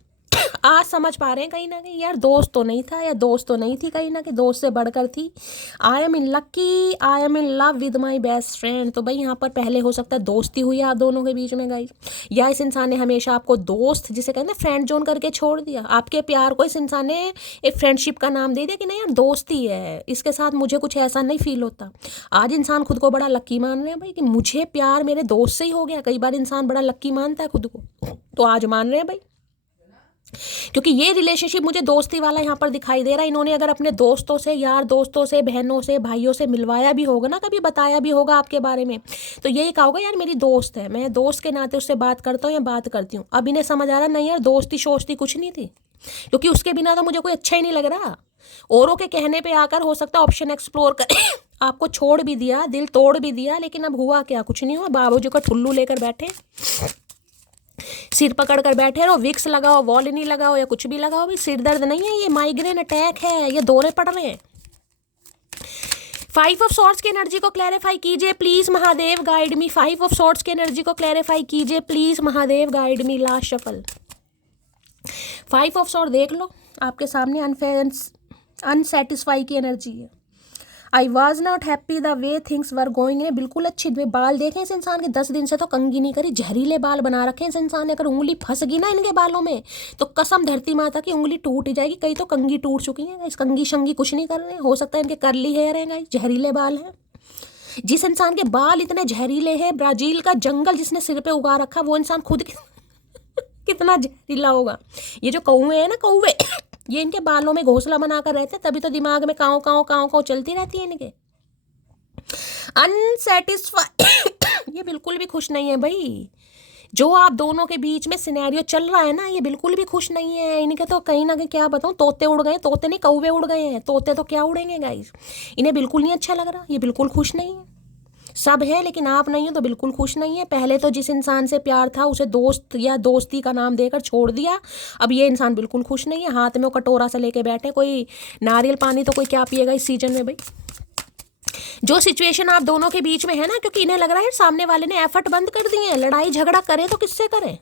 आज समझ पा रहे हैं कहीं ना कहीं यार दोस्त तो नहीं था या दोस्त तो नहीं थी, कहीं ना कहीं दोस्त से बढ़कर थी। I am in lucky, I am in love with my best friend. तो भाई यहाँ पर पहले हो सकता है दोस्ती हुई आप दोनों के बीच में गाइस, या इस इंसान ने हमेशा आपको दोस्त, जिसे कहते हैं फ्रेंड जोन करके छोड़ दिया। आपके प्यार को इस इंसान ने एक फ्रेंडशिप का नाम दे दिया कि नहीं यार दोस्ती है, इसके साथ मुझे कुछ ऐसा नहीं फील होता। आज इंसान खुद को बड़ा लक्की मान रहे हैं भाई कि मुझे प्यार मेरे दोस्त से ही हो गया। कई बार इंसान बड़ा लक्की मानता है खुद को, तो आज मान रहे हैं भाई, क्योंकि ये रिलेशनशिप मुझे दोस्ती वाला यहाँ पर दिखाई दे रहा है। इन्होंने अगर अपने दोस्तों से, यार दोस्तों से, बहनों से, भाइयों से मिलवाया भी होगा ना, कभी बताया भी होगा आपके बारे में, तो यही कहा होगा यार मेरी दोस्त है, मैं दोस्त के नाते उससे बात करता हूँ या बात करती हूँ। अब इन्हें समझ आ रहा नहीं यार दोस्ती शोस्ती कुछ नहीं थी, क्योंकि उसके बिना तो मुझे कोई अच्छा ही नहीं लग रहा। औरों के कहने पर आकर हो सकता है ऑप्शन एक्सप्लोर कर आपको छोड़ भी दिया, दिल तोड़ भी दिया, लेकिन अब हुआ क्या, कुछ नहीं हुआ। बाबूजी का ठुल्लू लेकर बैठे, सिर पकड़ कर बैठे रहो, विक्स लगाओ, वॉलिनी लगाओ या कुछ भी लगाओ, भाई सिर दर्द नहीं है, ये माइग्रेन अटैक है, ये दौरे पड़ रहे हैं। 5 ऑफ सॉर्ड्स की एनर्जी को क्लैरिफाई कीजिए please Mahadev, guide me. 5 of swords की एनर्जी को क्लैरिफाई कीजिए please Mahadev, guide me. Last shuffle 5 of sword देख लो आपके सामने, अनसेटिस्फाई की एनर्जी है। I was not happy the way things were going. ने बिल्कुल अच्छी बाल देखे इस इंसान के, 10 दिन से तो कंघी नहीं करी, जहरीले बाल बना रखे इस इंसान ने। अगर उंगली फंस गई ना इनके बालों में तो कसम धरती माता की उंगली टूट ही जाएगी। कई तो कंघी टूट चुकी है, इस कंघी शंगी कुछ नहीं कर रहे हैं। हो सकता है इनके करली हेयर है, जहरीले बाल हैं। जिस इंसान के बाल इतने जहरीले हैं, ब्राजील का जंगल जिसने सिर पे उगा रखा, वो इंसान खुद कितना जहरीला होगा। ये जो कौवे हैं ना, कौवे ये इनके बालों में घोंसला बनाकर रहते हैं, तभी तो दिमाग में काँव काँव काँव काँव चलती रहती है इनके। अनसेटिस्फाई ये बिल्कुल भी खुश नहीं है भाई। जो आप दोनों के बीच में सिनेरियो चल रहा है ना, ये बिल्कुल भी खुश नहीं है। इनके तो कहीं ना कहीं क्या बताऊं, तोते उड़ गए, तोते नहीं कौवे उड़ गए हैं, तोते तो क्या उड़ेंगे गाइस। इन्हें बिल्कुल नहीं अच्छा लग रहा, ये बिल्कुल खुश नहीं है। सब है लेकिन आप नहीं हो तो बिल्कुल खुश नहीं है। पहले तो जिस इंसान से प्यार था उसे दोस्त या दोस्ती का नाम देकर छोड़ दिया, अब ये इंसान बिल्कुल खुश नहीं है। हाथ में वो कटोरा से लेके बैठे, कोई नारियल पानी तो कोई क्या पिएगा इस सीजन में भाई। जो सिचुएशन आप दोनों के बीच में है ना, क्योंकि इन्हें लग रहा है सामने वाले ने एफर्ट बंद कर दिए हैं, लड़ाई झगड़ा करे तो किससे करें।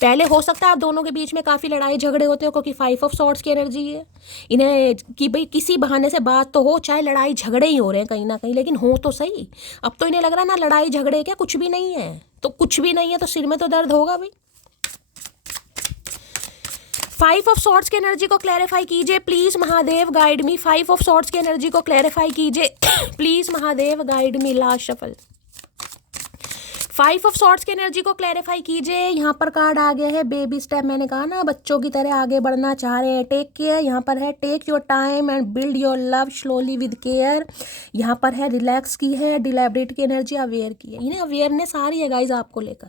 पहले हो सकता है आप दोनों के बीच में काफ़ी लड़ाई झगड़े होते हो, क्योंकि 5 ऑफ सॉर्ड्स की एनर्जी है इन्हें कि भाई किसी बहाने से बात तो हो, चाहे लड़ाई झगड़े ही हो रहे हैं कहीं ना कहीं, लेकिन हो तो सही। अब तो इन्हें लग रहा है ना लड़ाई झगड़े क्या कुछ भी नहीं है, तो कुछ भी नहीं है तो सिर में तो दर्द होगा भाई। 5 ऑफ सॉर्ड्स की एनर्जी को क्लैरिफाई कीजिए please Mahadev, guide me. 5 of swords की एनर्जी को क्लैरिफाई कीजिए please Mahadev, guide me. Last shuffle 5 of swords की एनर्जी को क्लैरिफाई कीजिए। यहाँ पर कार्ड आ गया है बेबी स्टेप। मैंने कहा ना बच्चों की तरह आगे बढ़ना चाह रहे हैं, टेक केयर। यहाँ पर है take your time and build your love slowly with care. यहाँ पर है रिलैक्स की है, डिलेबरेट की एनर्जी, अवेयर की है। इन्हें अवेयरनेस आ रही है गाइज आपको लेकर,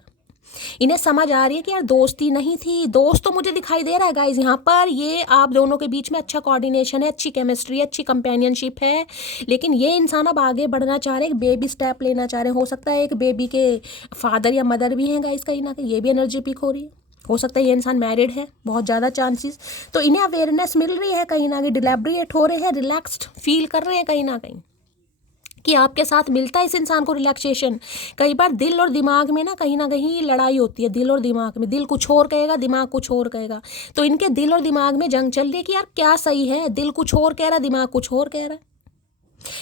इन्हें समझ आ रही है कि यार दोस्ती नहीं थी, दोस्त तो मुझे दिखाई दे रहा है गाइज यहाँ पर। ये आप दोनों के बीच में अच्छा कोऑर्डिनेशन है, अच्छी केमिस्ट्री है, अच्छी कंपेनियनशिप है, लेकिन ये इंसान अब आगे बढ़ना चाह रहे हैं, एक बेबी स्टेप लेना चाह रहे हैं। हो सकता है एक बेबी के फादर या मदर भी हैं गाइज कहीं ना कहीं, ये भी एनर्जी पिक हो रही है। हो सकता है ये इंसान मैरिड है, बहुत ज़्यादा चांसेस। तो इन्हें अवेयरनेस मिल रही है कहीं ना कहीं, डिलेबरेट हो रहे हैं, रिलैक्स्ड फील कर रहे हैं कहीं ना कहीं कि आपके साथ मिलता है इस इंसान को रिलैक्सेशन। कई बार दिल और दिमाग में ना कहीं लड़ाई होती है, दिल और दिमाग में। दिल कुछ और कहेगा, दिमाग कुछ और कहेगा, तो इनके दिल और दिमाग में जंग चल रही है कि यार क्या सही है। दिल कुछ और कह रहा है, दिमाग कुछ और कह रहा है,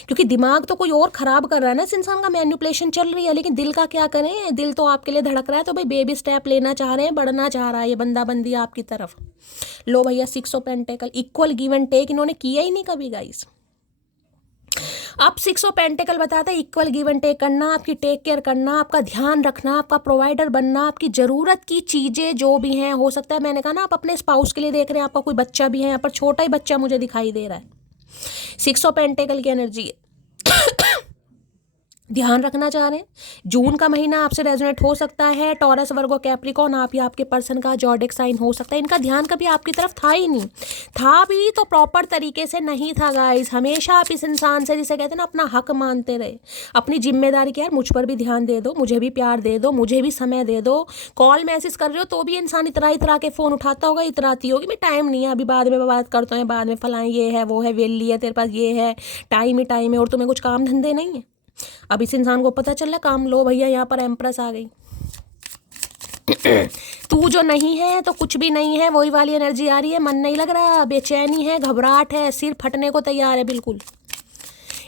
क्योंकि दिमाग तो कोई और खराब कर रहा है ना, इस इंसान का मैनिपुलेशन चल रही है। लेकिन दिल का क्या करें, दिल तो आपके लिए धड़क रहा है। तो भाई बेबी स्टेप लेना चाह रहे हैं, बढ़ना चाह रहा है ये बंदा बंदी आपकी तरफ। लो भैया 6 of pentacles, equal give and take इन्होंने किया ही नहीं कभी गाइस। आप 6 ऑफ पेंटिकल बताते हैं इक्वल गिव एंड टेक करना, आपकी टेक केयर करना, आपका ध्यान रखना, आपका प्रोवाइडर बनना, आपकी ज़रूरत की चीज़ें जो भी हैं। हो सकता है मैंने कहा ना आप अपने स्पाउस के लिए देख रहे हैं, आपका कोई बच्चा भी है, यहाँ पर छोटा ही बच्चा मुझे दिखाई दे रहा है। 6 ऑफ पेंटिकल की एनर्जी है ध्यान रखना चाह रहे हैं। जून का महीना आपसे रेजोनेट हो सकता है, टॉरस वर्गो कैप्रिकॉर्न आप या आपके पर्सन का जॉडिक साइन हो सकता है। इनका ध्यान कभी आपकी तरफ था ही नहीं, था भी तो प्रॉपर तरीके से नहीं था गाइस। हमेशा आप इस इंसान से, जिसे कहते हैं ना, अपना हक मानते रहे, अपनी जिम्मेदारी की, यार मुझ पर भी ध्यान दे दो, मुझे भी प्यार दे दो, मुझे भी समय दे दो। कॉल मैसेज कर रहे हो तो भी इंसान इतरा के फ़ोन उठाता होगा, इतराती होगी, मैं टाइम नहीं है अभी, बाद में बात करते हैं, बाद में फलाएं, ये है वो है, वेली है तेरे पास, ये है, टाइम ही टाइम है, और तुम्हें कुछ काम धंधे नहीं है। अब इस इंसान को पता चल रहा काम। लो भैया यहाँ पर एम्प्रेस आ गई तू जो नहीं है तो कुछ भी नहीं है, वही वाली एनर्जी आ रही है। मन नहीं लग रहा, बेचैनी है, घबराहट है, सिर फटने को तैयार है बिल्कुल।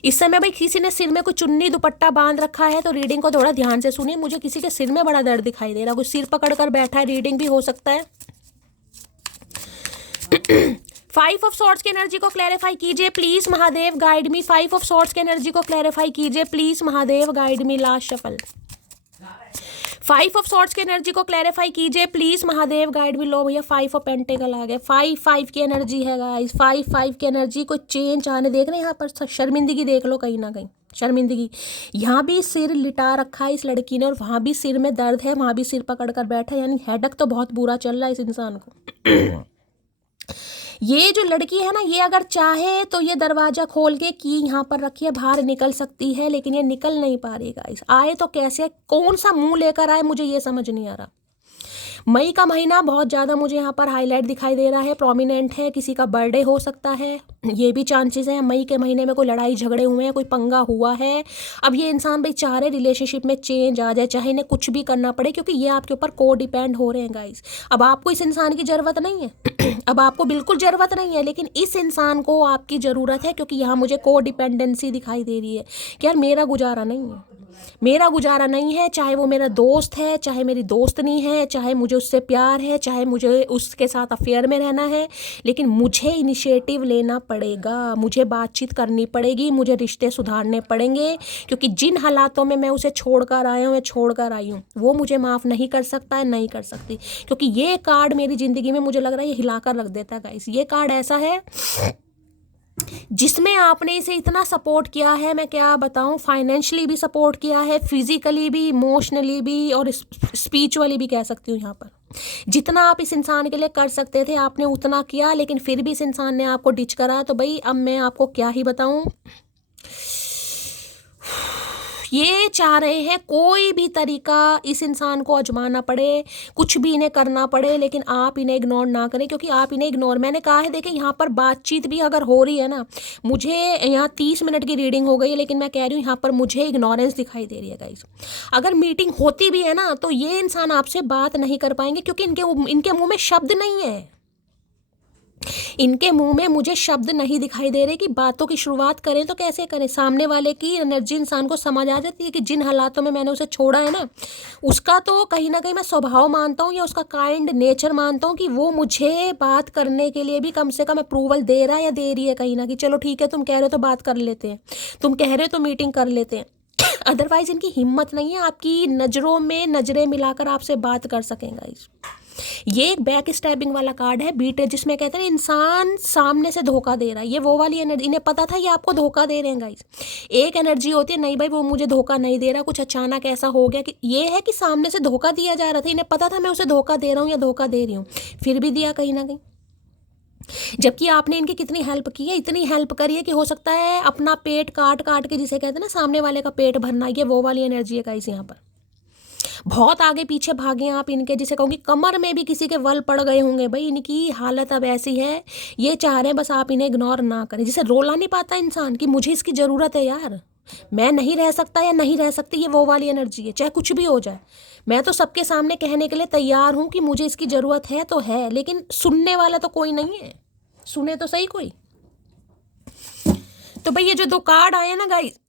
इस समय भाई किसी ने सिर में कोई चुन्नी दुपट्टा बांध रखा है, तो रीडिंग को थोड़ा ध्यान से सुनिए। मुझे किसी के सिर में बड़ा दर्द दिखाई दे रहा, कुछ सिर पकड़ कर बैठा है, रीडिंग भी हो सकता है। 5 ऑफ सॉर्ड्स की एनर्जी को क्लैरिफाई कीजिए please Mahadev, guide me. 5 of swords की एनर्जी को क्लैरिफाई कीजिए please Mahadev, guide me. Last shuffle 5 of swords की एनर्जी को क्लैरिफाई कीजिए प्लीज महादेव, गाइड मी। लो भैया 5 ऑफ पेंटिकल आ गए। 5 की एनर्जी है गाइस, 5 की एनर्जी को चेंज आने देख रहे हैं। यहाँ पर शर्मिंदगी देख लो कहीं ना कहीं, शर्मिंदगी। यहाँ भी सिर लिटा रखा है इस लड़की ने, और वहाँ भी सिर में दर्द है, वहाँ भी सिर पकड़ कर बैठा है, यानी हेडक तो बहुत बुरा चल रहा है इस इंसान को। ये जो लड़की है ना, ये अगर चाहे तो ये दरवाजा खोल के की यहाँ पर रखिए, बाहर निकल सकती है, लेकिन ये निकल नहीं पा रही गाइस। आए तो कैसे, कौन सा मुंह लेकर आए, मुझे ये समझ नहीं आ रहा। मई का महीना बहुत ज़्यादा मुझे यहाँ पर हाईलाइट दिखाई दे रहा है, प्रोमिनेंट है। किसी का बर्थडे हो सकता है, ये भी चांसेस हैं। मई के महीने में कोई लड़ाई झगड़े हुए हैं, कोई पंगा हुआ है। अब ये इंसान भाई चाह रहे रिलेशनशिप में चेंज आ जाए, चाहे इन्हें कुछ भी करना पड़े, क्योंकि ये आपके ऊपर को डिपेंड हो रहे हैं गाइस। अब आपको इस इंसान की ज़रूरत नहीं है अब आपको बिल्कुल ज़रूरत नहीं है, लेकिन इस इंसान को आपकी ज़रूरत है, क्योंकि यहाँ मुझे को डिपेंडेंसी दिखाई दे रही है कि यार मेरा गुजारा नहीं है, मेरा गुजारा नहीं है। चाहे वो मेरा दोस्त है, चाहे मेरी दोस्तनी है, चाहे मुझे उससे प्यार है, चाहे मुझे उसके साथ अफेयर में रहना है, लेकिन मुझे इनिशिएटिव लेना पड़ेगा, मुझे बातचीत करनी पड़ेगी, मुझे रिश्ते सुधारने पड़ेंगे, क्योंकि जिन हालातों में मैं उसे छोड़कर आया हूँ, मैं छोड़कर आई हूँ, वो मुझे माफ़ नहीं कर सकता है, नहीं कर सकती। क्योंकि ये कार्ड मेरी ज़िंदगी में मुझे लग रहा है ये हिलाकर रख देता है गाइस। ये कार्ड ऐसा है जिसमें आपने इसे इतना सपोर्ट किया है, मैं क्या बताऊं, फाइनेंशियली भी सपोर्ट किया है, फिजिकली भी, इमोशनली भी और स्पिरिचुअली भी कह सकती हूँ। यहाँ पर जितना आप इस इंसान के लिए कर सकते थे आपने उतना किया, लेकिन फिर भी इस इंसान ने आपको डिच करा। तो भाई अब मैं आपको क्या ही बताऊं, ये चाह रहे हैं कोई भी तरीका इस इंसान को आजमाना पड़े, कुछ भी इन्हें करना पड़े, लेकिन आप इन्हें इग्नोर ना करें। क्योंकि आप इन्हें इग्नोर, मैंने कहा है, देखिए यहाँ पर बातचीत भी अगर हो रही है ना, मुझे यहाँ 30 मिनट की रीडिंग हो गई है, लेकिन मैं कह रही हूँ यहाँ पर मुझे इग्नोरेंस दिखाई दे रही है गाइस। अगर मीटिंग होती भी है ना, तो ये इंसान आपसे बात नहीं कर पाएंगे, क्योंकि इनके मुंह में शब्द नहीं है। इनके मुंह में मुझे शब्द नहीं दिखाई दे रहे कि बातों की शुरुआत करें तो कैसे करें। सामने वाले की एनर्जी इंसान को समझ आ जाती है कि जिन हालातों में मैंने उसे छोड़ा है ना, उसका तो कहीं ना कहीं मैं स्वभाव मानता हूँ या उसका काइंड नेचर मानता हूँ कि वो मुझे बात करने के लिए भी कम से कम अप्रूवल दे रहा है या दे रही है कहीं ना, कि चलो ठीक है तुम कह रहे हो तो बात कर लेते हैं, तुम कह रहे हो तो मीटिंग कर लेते हैं। अदरवाइज इनकी हिम्मत नहीं है आपकी नज़रों में नज़रें मिलाकर आपसे बात कर सकेंगा। ये एक बैक स्टैबिंग वाला कार्ड है, बीट, जिसमें कहते हैं इंसान सामने से धोखा दे रहा है। ये वो वाली एनर्जी, इन्हें पता था ये आपको धोखा दे रहे हैं गाइस। एक एनर्जी होती है नहीं भाई वो मुझे धोखा नहीं दे रहा, कुछ अचानक ऐसा हो गया कि ये है कि सामने से धोखा दिया जा रहा था, इन्हें पता था मैं उसे धोखा दे रहा हूँ या धोखा दे रही हूँ, फिर भी दिया कहीं ना कहीं। जबकि आपने इनकी कितनी हेल्प की है, इतनी हेल्प करी है कि हो सकता है अपना पेट काट काट के, जिसे कहते हैं ना सामने वाले का पेट भरना, ये वो वाली एनर्जी है गाइस। यहाँ पर बहुत आगे पीछे भागे आप इनके, जिसे कहूँगी कमर में भी किसी के वल पड़ गए होंगे। भाई इनकी हालत अब ऐसी है, ये चाह रहे हैं बस आप इन्हें इग्नोर ना करें। जिसे रोला नहीं पाता इंसान कि मुझे इसकी ज़रूरत है यार, मैं नहीं रह सकता या नहीं रह सकती, ये वो वाली एनर्जी है। चाहे कुछ भी हो जाए, मैं तो सबके सामने कहने के लिए तैयार हूँ कि मुझे इसकी ज़रूरत है तो है, लेकिन सुनने वाला तो कोई नहीं है, सुने तो सही कोई। तो भाई ये जो 2 कार्ड आए ना गाइस,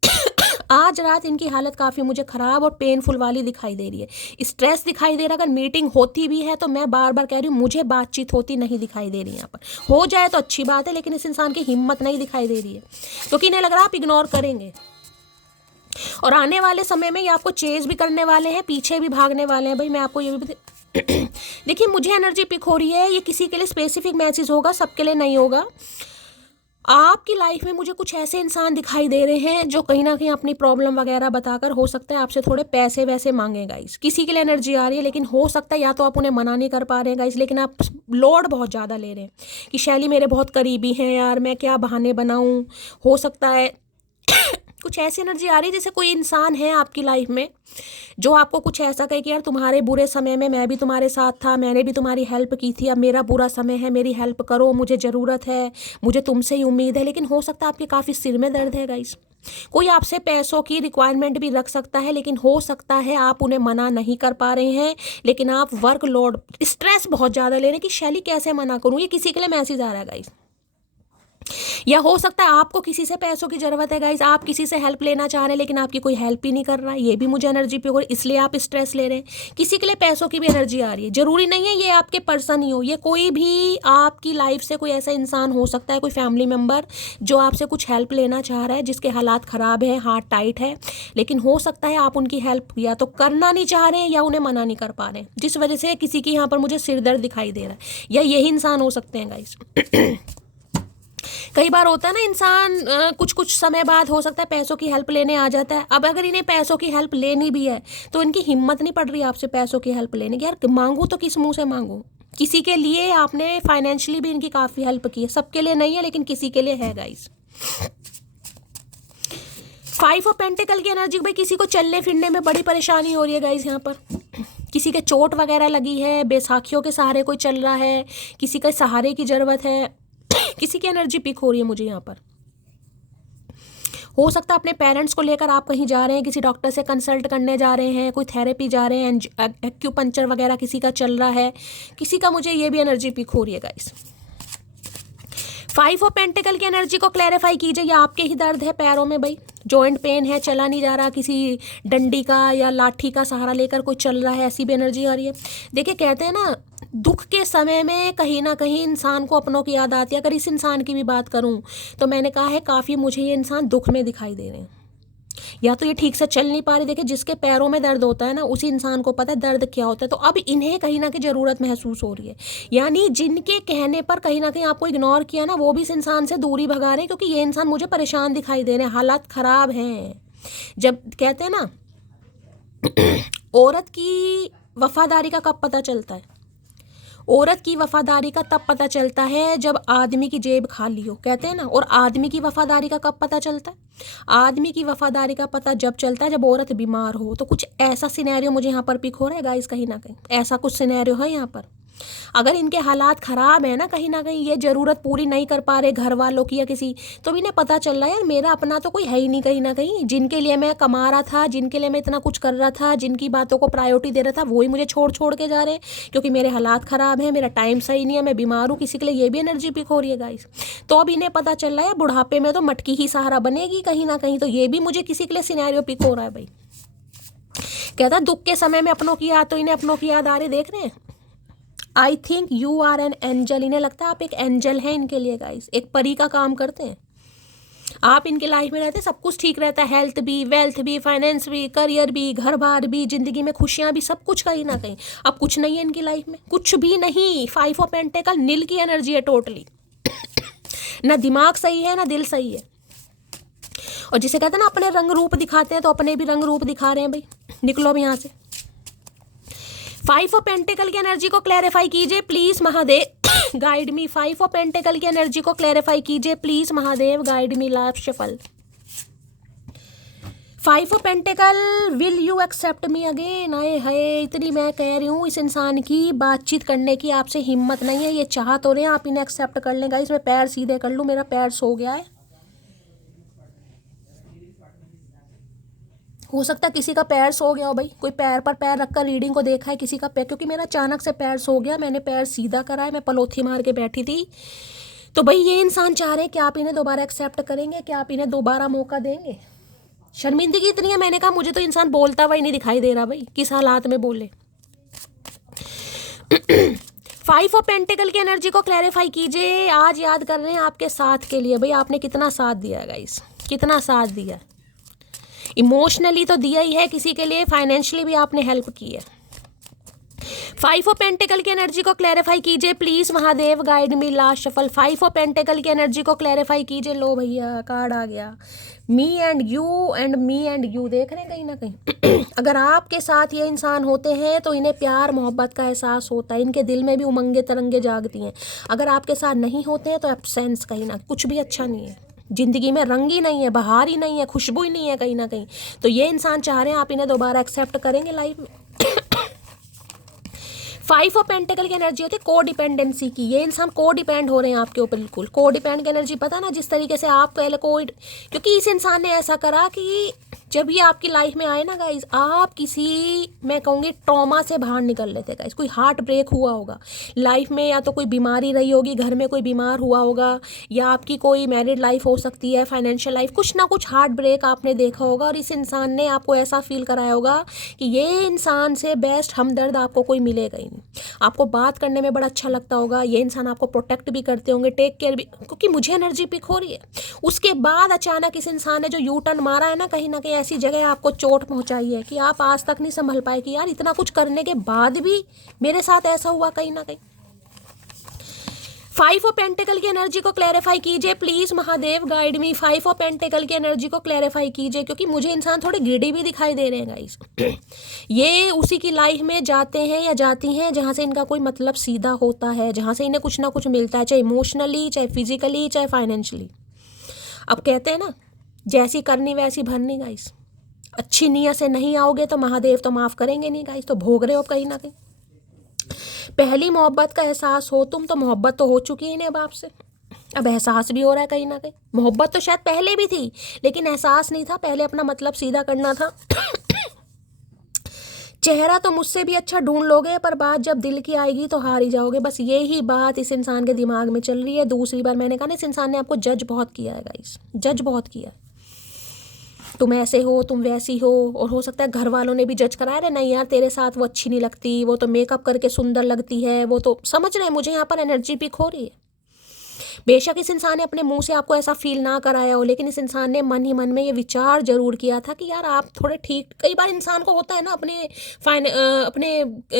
आज रात इनकी हालत काफ़ी मुझे ख़राब और पेनफुल वाली दिखाई दे रही है, स्ट्रेस दिखाई दे रहा है। अगर मीटिंग होती भी है तो मैं बार बार कह रही हूँ मुझे बातचीत होती नहीं दिखाई दे रही। यहाँ पर हो जाए तो अच्छी बात है, लेकिन इस इंसान की हिम्मत नहीं दिखाई दे रही है, क्योंकि इन्हें लग रहा है आप इग्नोर करेंगे। और आने वाले समय में ये आपको चेज भी करने वाले हैं, पीछे भी भागने वाले हैं। भाई मैं आपको ये भी देखिए मुझे एनर्जी पिक हो रही है, ये किसी के लिए स्पेसिफिक मैसेज होगा, सबके लिए नहीं होगा। आपकी लाइफ में मुझे कुछ ऐसे इंसान दिखाई दे रहे हैं जो कहीं ना कहीं अपनी प्रॉब्लम वगैरह बताकर हो सकता है आपसे थोड़े पैसे वैसे मांगे गाइस। किसी के लिए एनर्जी आ रही है, लेकिन हो सकता है या तो आप उन्हें मना नहीं कर पा रहे हैं गाइस, लेकिन आप लोड बहुत ज़्यादा ले रहे हैं कि शैली मेरे बहुत करीबी हैं यार, मैं क्या बहाने बनाऊं। हो सकता है कुछ ऐसी एनर्जी आ रही है जैसे कोई इंसान है आपकी लाइफ में जो आपको कुछ ऐसा कहे कि यार तुम्हारे बुरे समय में मैं भी तुम्हारे साथ था, मैंने भी तुम्हारी हेल्प की थी, अब मेरा बुरा समय है, मेरी हेल्प करो, मुझे ज़रूरत है, मुझे तुमसे ही उम्मीद है। लेकिन हो सकता है आपके काफ़ी सिर में दर्द है गाइस, कोई आपसे पैसों की रिक्वायरमेंट भी रख सकता है, लेकिन हो सकता है आप उन्हें मना नहीं कर पा रहे हैं, लेकिन आप वर्क लोड, स्ट्रेस बहुत ज़्यादा ले रहे हैं कि शैली कैसे मना करूँ। ये किसी के लिए मैसेज आ रहा है गाइस। या हो सकता है आपको किसी से पैसों की ज़रूरत है गाइस, आप किसी से हेल्प लेना चाह रहे हैं लेकिन आपकी कोई हेल्प ही नहीं कर रहा है, ये भी मुझे एनर्जी पे हो रही, इसलिए आप स्ट्रेस ले रहे हैं। किसी के लिए पैसों की भी एनर्जी आ रही है, ज़रूरी नहीं है ये आपके पर्सन ही हो, ये कोई भी आपकी लाइफ से कोई ऐसा इंसान हो सकता है, कोई फैमिली मेम्बर जो आपसे कुछ हेल्प लेना चाह रहा है, जिसके हालात ख़राब है, हार्ट टाइट है, लेकिन हो सकता है आप उनकी हेल्प या तो करना नहीं चाह रहे हैं या उन्हें मना नहीं कर पा रहे हैं, जिस वजह से किसी की यहाँ पर मुझे सिर दर्द दिखाई दे रहा है। या यही इंसान हो सकते हैं गाइस। कई बार होता है ना इंसान कुछ कुछ समय बाद हो सकता है पैसों की हेल्प लेने आ जाता है। अब अगर इन्हें पैसों की हेल्प लेनी भी है तो इनकी हिम्मत नहीं पड़ रही आपसे पैसों की हेल्प लेने की। यार मांगू तो किस मुंह से मांगू। किसी के लिए आपने फाइनेंशियली भी इनकी काफ़ी हेल्प की है, सबके लिए नहीं है लेकिन किसी के लिए है गाइस। 5 ऑफ पेंटिकल की एनर्जी, भाई किसी को चलने फिरने में बड़ी परेशानी हो रही है गाइस। यहाँ पर किसी के चोट वगैरह लगी है, बैसाखियों के सहारे कोई चल रहा है, किसी के सहारे की ज़रूरत है, किसी की एनर्जी पिक हो रही है मुझे यहाँ पर। हो सकता है अपने पेरेंट्स को लेकर आप कहीं जा रहे हैं, किसी डॉक्टर से कंसल्ट करने जा रहे हैं, कोई थेरेपी जा रहे हैं, एक्यूपंक्चर वगैरह किसी का चल रहा है, किसी का मुझे ये भी एनर्जी पिक हो रही है गाइस। 5 ऑफ पेंटिकल की एनर्जी को क्लैरिफाई कीजिए, या आपके ही दर्द है पैरों में, भाई जॉइंट पेन है, चला नहीं जा रहा, किसी डंडी का या लाठी का सहारा लेकर कोई चल रहा है, ऐसी भी एनर्जी आ रही है। देखिए कहते हैं ना दुख के समय में कहीं ना कहीं इंसान को अपनों की याद आती है। अगर इस इंसान की भी बात करूं तो मैंने कहा है काफ़ी मुझे ये इंसान दुख में दिखाई दे रहे हैं, या तो ये ठीक से चल नहीं पा रही। देखिए जिसके पैरों में दर्द होता है ना, उसी इंसान को पता है दर्द क्या होता है। तो अब इन्हें कहीं ना कहीं ज़रूरत महसूस हो रही है, यानी जिनके कहने पर कहीं ना कहीं आपको इग्नोर किया ना, वो भी इस इंसान से दूरी भगा रहे हैं, क्योंकि ये इंसान मुझे परेशान दिखाई दे रहे हैं, हालात ख़राब हैं। जब कहते हैं ना औरत की वफादारी का कब पता चलता है, औरत की वफादारी का तब पता चलता है जब आदमी की जेब खाली हो, कहते हैं ना। और आदमी की वफादारी का कब पता चलता है, आदमी की वफादारी का पता जब चलता है जब औरत बीमार हो। तो कुछ ऐसा सिनेरियो मुझे यहाँ पर पिक हो रहा है गाइस, कहीं ना कहीं ऐसा कुछ सिनेरियो है यहाँ पर। अगर इनके हालात ख़राब है ना कहीं ये ज़रूरत पूरी नहीं कर पा रहे घर वालों की या किसी, तो इन्हें पता चल रहा है यार मेरा अपना तो कोई है ही नहीं कहीं ना कहीं। जिनके लिए मैं कमा रहा था, जिनके लिए मैं इतना कुछ कर रहा था, जिनकी बातों को प्रायोरिटी दे रहा था, वही मुझे छोड़ छोड़ के जा रहे हैं, क्योंकि मेरे हालात ख़राब हैं, मेरा टाइम सही नहीं है, मैं बीमार हूँ। किसी के लिए ये भी एनर्जी पिक हो रही है गाइस। तो अब इन्हें पता चल रहा है बुढ़ापे में तो मटकी ही सहारा बनेगी कहीं ना कहीं। तो ये भी मुझे किसी के लिए सिनेरियो पिक हो रहा है भाई। कहता दुख के समय में अपनों की याद, तो इन्हें अपनों की याद आ रही, देख रहे हैं। I think you are an angel, इन्हें लगता है आप एक एंजल हैं इनके लिए गाइस, एक परी का काम करते हैं आप इनके लाइफ में रहते हैं। सब कुछ ठीक रहता है, हेल्थ भी, वेल्थ भी, फाइनेंस भी, करियर भी, घर बार भी, जिंदगी में खुशियां भी, सब कुछ कहीं ना कहीं। अब कुछ नहीं है इनकी लाइफ में, कुछ भी नहीं। 5 ऑफ पेंटिकल नील की एनर्जी है टोटली। ना दिमाग सही है ना दिल सही है। और जिसे कहते हैं ना अपने रंग रूप दिखाते हैं, तो अपने भी रंग रूप दिखा रहे हैं भाई। निकलो अब यहाँ से। 5 ऑफ पेंटिकल की एनर्जी को क्लैरिफाई कीजिए please Mahadev, guide me. 5 of pentacles की एनर्जी को क्लैरिफाई कीजिए please Mahadev, guide me. Life shuffle. 5 of pentacles, will you accept me again. आए है इतनी मैं कह रही हूँ, इस इंसान की बातचीत करने की आपसे हिम्मत नहीं है। ये चाह तो रहे हैं आप इन्हें एक्सेप्ट कर लेंगे। इसमें पैर सीधे कर लूँ, मेरा पैर सो गया है। हो सकता है किसी का पैर सो गया हो भाई, कोई पैर पर पैर रखकर रीडिंग को देखा है किसी का पैर, क्योंकि मेरा अचानक से पैर सो गया, मैंने पैर सीधा करा है, मैं पलोथी मार के बैठी थी। तो भाई ये इंसान चाह रहे हैं कि आप इन्हें दोबारा एक्सेप्ट करेंगे, कि आप इन्हें दोबारा मौका देंगे। शर्मिंदगी इतनी है, मैंने कहा मुझे तो इंसान बोलता हुआ ही नहीं दिखाई दे रहा भाई, किस हालात में बोले। 5 ऑफ पेंटिकल की एनर्जी को क्लैरिफाई कीजिए। आज याद कर रहे हैं आपके साथ के लिए भाई, आपने कितना साथ दिया गाइस, कितना साथ दिया। इमोशनली तो दिया ही है किसी के लिए, फाइनेंशियली भी आपने हेल्प की है। 5 ऑफ पेंटिकल की एनर्जी को क्लैरिफाई कीजिए please Mahadev, guide me. Last shuffle. 5 of pentacles की एनर्जी को क्लैरिफाई कीजिए। लो भैया कार्ड आ गया, मी एंड यू देख रहे हैं कहीं ना कहीं। अगर आपके साथ ये इंसान होते हैं तो इन्हें प्यार मोहब्बत का एहसास होता है, इनके दिल में भी उमंगे तरंगे जागती हैं। अगर आपके साथ नहीं होते हैं तो एब्सेंस, कहीं ना कुछ भी अच्छा नहीं है जिंदगी में, रंग ही नहीं है, बहार ही नहीं है, खुशबू ही नहीं है कहीं ना कहीं। तो ये इंसान चाह रहे हैं आप इन्हें दोबारा एक्सेप्ट करेंगे लाइफ में। 5 ऑफ पेंटिकल की एनर्जी होती है को डिपेंडेंसी की। ये इंसान को डिपेंड हो रहे हैं आपके ऊपर, बिल्कुल को डिपेंड की एनर्जी। पता ना जिस तरीके से आप पहले क्योंकि इस इंसान ने ऐसा करा कि जब ये आपकी लाइफ में आए ना गाइज, आप किसी, मैं कहूँगी ट्रॉमा से बाहर निकल लेते गाइज। कोई हार्ट ब्रेक हुआ होगा लाइफ में, या तो कोई बीमारी रही होगी, घर में कोई बीमार हुआ होगा, या आपकी कोई मैरिड लाइफ हो सकती है, फाइनेंशियल लाइफ, कुछ ना कुछ हार्ट ब्रेक आपने देखा होगा। और इस इंसान ने आपको ऐसा फील कराया होगा कि ये इंसान से बेस्ट हमदर्द आपको कोई मिलेगा ही नहीं। आपको बात करने में बड़ा अच्छा लगता होगा, ये इंसान आपको प्रोटेक्ट भी करते होंगे, टेक केयर भी, क्योंकि मुझे एनर्जी पिक हो रही है। उसके बाद अचानक इस इंसान ने जो यू टर्न मारा है ना, कहीं ना कहीं ऐसी जगह आपको चोट पहुंचाई है कि आप आज तक नहीं संभल पाए कि यार इतना कुछ करने के बाद भी मेरे साथ ऐसा हुआ कहीं ना कहीं। 5 ऑफ पेंटिकल की एनर्जी को क्लैरिफाई कीजिए please Mahadev, guide me. 5 of pentacles की एनर्जी को क्लैरिफाई कीजिए, क्योंकि मुझे इंसान थोड़े ग्रीडी भी दिखाई दे रहे हैं गाइस। ये उसी की लाइफ में जाते हैं या जाती हैं जहाँ से इनका कोई मतलब सीधा होता है, जहाँ से इन्हें कुछ ना कुछ मिलता है, चाहे इमोशनली, चाहे फिजिकली, चाहे फाइनेंशियली। अब कहते हैं ना जैसी करनी वैसी भरनी गाइस। अच्छी नीयत से नहीं आओगे तो महादेव तो माफ़ करेंगे नहीं गाइस। तो भोग रहे हो कहीं ना कहीं। पहली मोहब्बत का एहसास हो तुम, तो मोहब्बत तो हो चुकी है इन्हें अब आपसे, अब एहसास भी हो रहा है कहीं ना कहीं। मोहब्बत तो शायद पहले भी थी लेकिन एहसास नहीं था, पहले अपना मतलब सीधा करना था। चेहरा तो मुझसे भी अच्छा ढूंढ लोगे, पर बात जब दिल की आएगी तो हार ही जाओगे। बस यही बात इस इंसान के दिमाग में चल रही है। दूसरी बार मैंने कहा ना, इस इंसान ने आपको जज बहुत किया है गाइस, जज बहुत किया है। तुम ऐसे हो, तुम वैसी हो, और हो सकता है घर वालों ने भी जज कराया रे, नहीं यार तेरे साथ वो अच्छी नहीं लगती, वो तो मेकअप करके सुंदर लगती है, वो तो, समझ रहे हैं मुझे यहाँ पर एनर्जी पिक हो रही है। बेशक इस इंसान ने अपने मुंह से आपको ऐसा फील ना कराया हो, लेकिन इस इंसान ने मन ही मन में ये विचार जरूर किया था कि यार आप थोड़े ठीक। कई बार इंसान को होता है ना अपने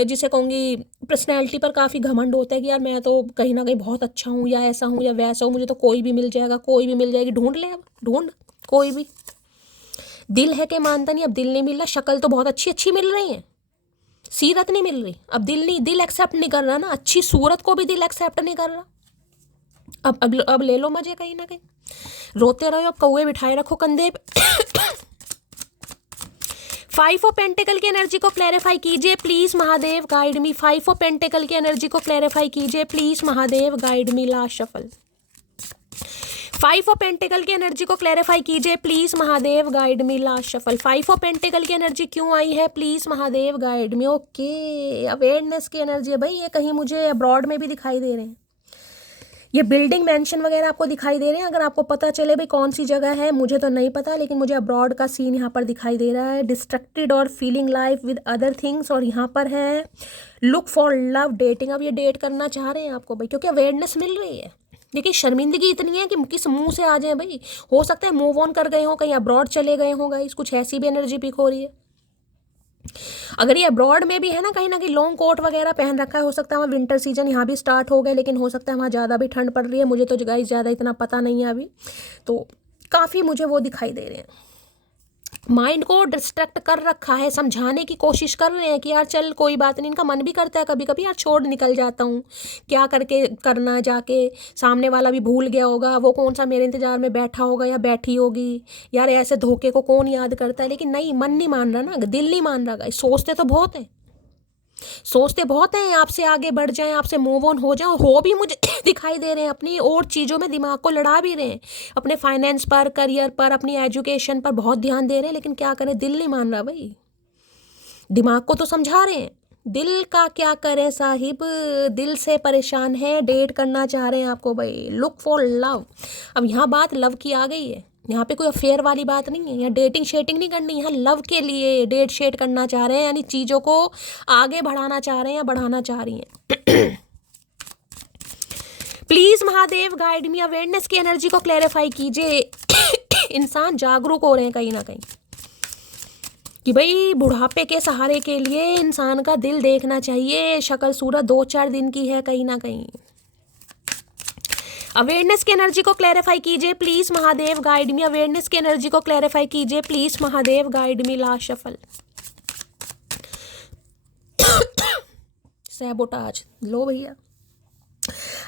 जिसे कहूँगी पर्सनैलिटी पर काफ़ी घमंड होता है कि यार मैं तो कहीं ना कहीं बहुत अच्छा हूँ या ऐसा हूँ या वैसा हूँ, मुझे तो कोई भी मिल जाएगा, कोई भी मिल जाएगी। ढूंढ ले, अब ढूंढ कोई भी। दिल है कि मानता नहीं, अब दिल नहीं मिल रहा। शक्ल तो बहुत अच्छी अच्छी मिल रही है, सीरत नहीं मिल रही। अब दिल नहीं, दिल एक्सेप्ट नहीं कर रहा ना, अच्छी सूरत को भी दिल एक्सेप्ट नहीं कर रहा। अब ले लो मजे कहीं ना कहीं, रोते रहो, अब कौए बिठाए रखो कंधे पे। 5 ऑफ पेंटिकल की एनर्जी को क्लैरिफाई कीजिए please Mahadev, guide me. 5 of pentacles की एनर्जी को क्लैरिफाई कीजिए please Mahadev, guide me. Last shuffle. 5 of pentacles की एनर्जी को क्लैरिफाई कीजिए please Mahadev, guide me. Last shuffle. 5 of pentacles की एनर्जी क्यों आई है, please Mahadev, guide me. Okay, awareness की एनर्जी है भाई। ये कहीं मुझे अब्रॉड में भी दिखाई दे रहे हैं, ये बिल्डिंग मेंशन वगैरह आपको दिखाई दे रहे हैं। अगर आपको पता चले भाई कौन सी जगह है, मुझे तो नहीं पता, लेकिन मुझे अब्रॉड का सीन यहाँ पर दिखाई दे रहा है। डिस्ट्रक्टेड और feeling life with other things, और यहाँ पर है लुक फॉर लव, डेटिंग। अब ये डेट करना चाह रहे हैं आपको भाई, क्योंकि अवेयरनेस मिल रही है। देखिए शर्मिंदगी इतनी है कि किस मुंह से आ जाए भाई। हो सकता है मूव ऑन कर गए हो, कहीं अब्रॉड चले गए हो गाइस, कुछ ऐसी भी एनर्जी पिक हो रही है। अगर ये अब्रॉड में भी है ना कहीं लॉन्ग कोट वगैरह पहन रखा है, हो सकता है वहाँ विंटर सीजन यहाँ भी स्टार्ट हो गए, लेकिन हो सकता है वहाँ ज़्यादा भी ठंड पड़ रही है। मुझे तो गाइस ज़्यादा इतना पता नहीं है अभी, तो काफ़ी मुझे वो दिखाई दे रहे हैं। माइंड को डिस्ट्रैक्ट कर रखा है, समझाने की कोशिश कर रहे हैं कि यार चल कोई बात नहीं। इनका मन भी करता है कभी कभी यार छोड़ निकल जाता हूँ, क्या करके करना, जाके सामने वाला भी भूल गया होगा, वो कौन सा मेरे इंतजार में बैठा होगा या बैठी होगी, यार ऐसे धोखे को कौन याद करता है। लेकिन नहीं, मन नहीं मान रहा ना, दिल नहीं मान रहा। सोचते तो बहुत है, सोचते बहुत हैं आपसे आगे बढ़ जाएं, आपसे मूव ऑन हो जाएं, हो भी मुझे दिखाई दे रहे हैं। अपनी और चीज़ों में दिमाग को लड़ा भी रहे हैं, अपने फाइनेंस पर, करियर पर, अपनी एजुकेशन पर बहुत ध्यान दे रहे हैं, लेकिन क्या करें, दिल नहीं मान रहा भाई। दिमाग को तो समझा रहे हैं, दिल का क्या करें साहिब, दिल से परेशान है, डेट करना चाह रहे हैं आपको भाई। Look for love. अब यहाँ बात लव की आ गई है, यहाँ पे कोई अफेयर वाली बात नहीं है, यहाँ डेटिंग शेटिंग नहीं करनी, यहाँ लव के लिए डेट शेट करना चाह रहे हैं, यानी चीज़ों को आगे बढ़ाना चाह रहे हैं या बढ़ाना चाह रही हैं। Please Mahadev guide me, awareness की एनर्जी को क्लैरिफाई कीजिए। इंसान जागरूक हो रहे हैं कहीं ना कहीं कि भाई बुढ़ापे के सहारे के लिए इंसान का दिल देखना चाहिए, शक्ल सूरत 2-4 दिन की है कहीं ना कहीं। अवेयरनेस की एनर्जी को क्लैरिफाई कीजिए please Mahadev, guide me. Awareness की एनर्जी को क्लैरिफाई कीजिए please Mahadev, guide me. Last shuffle. Sabotage लो भैया।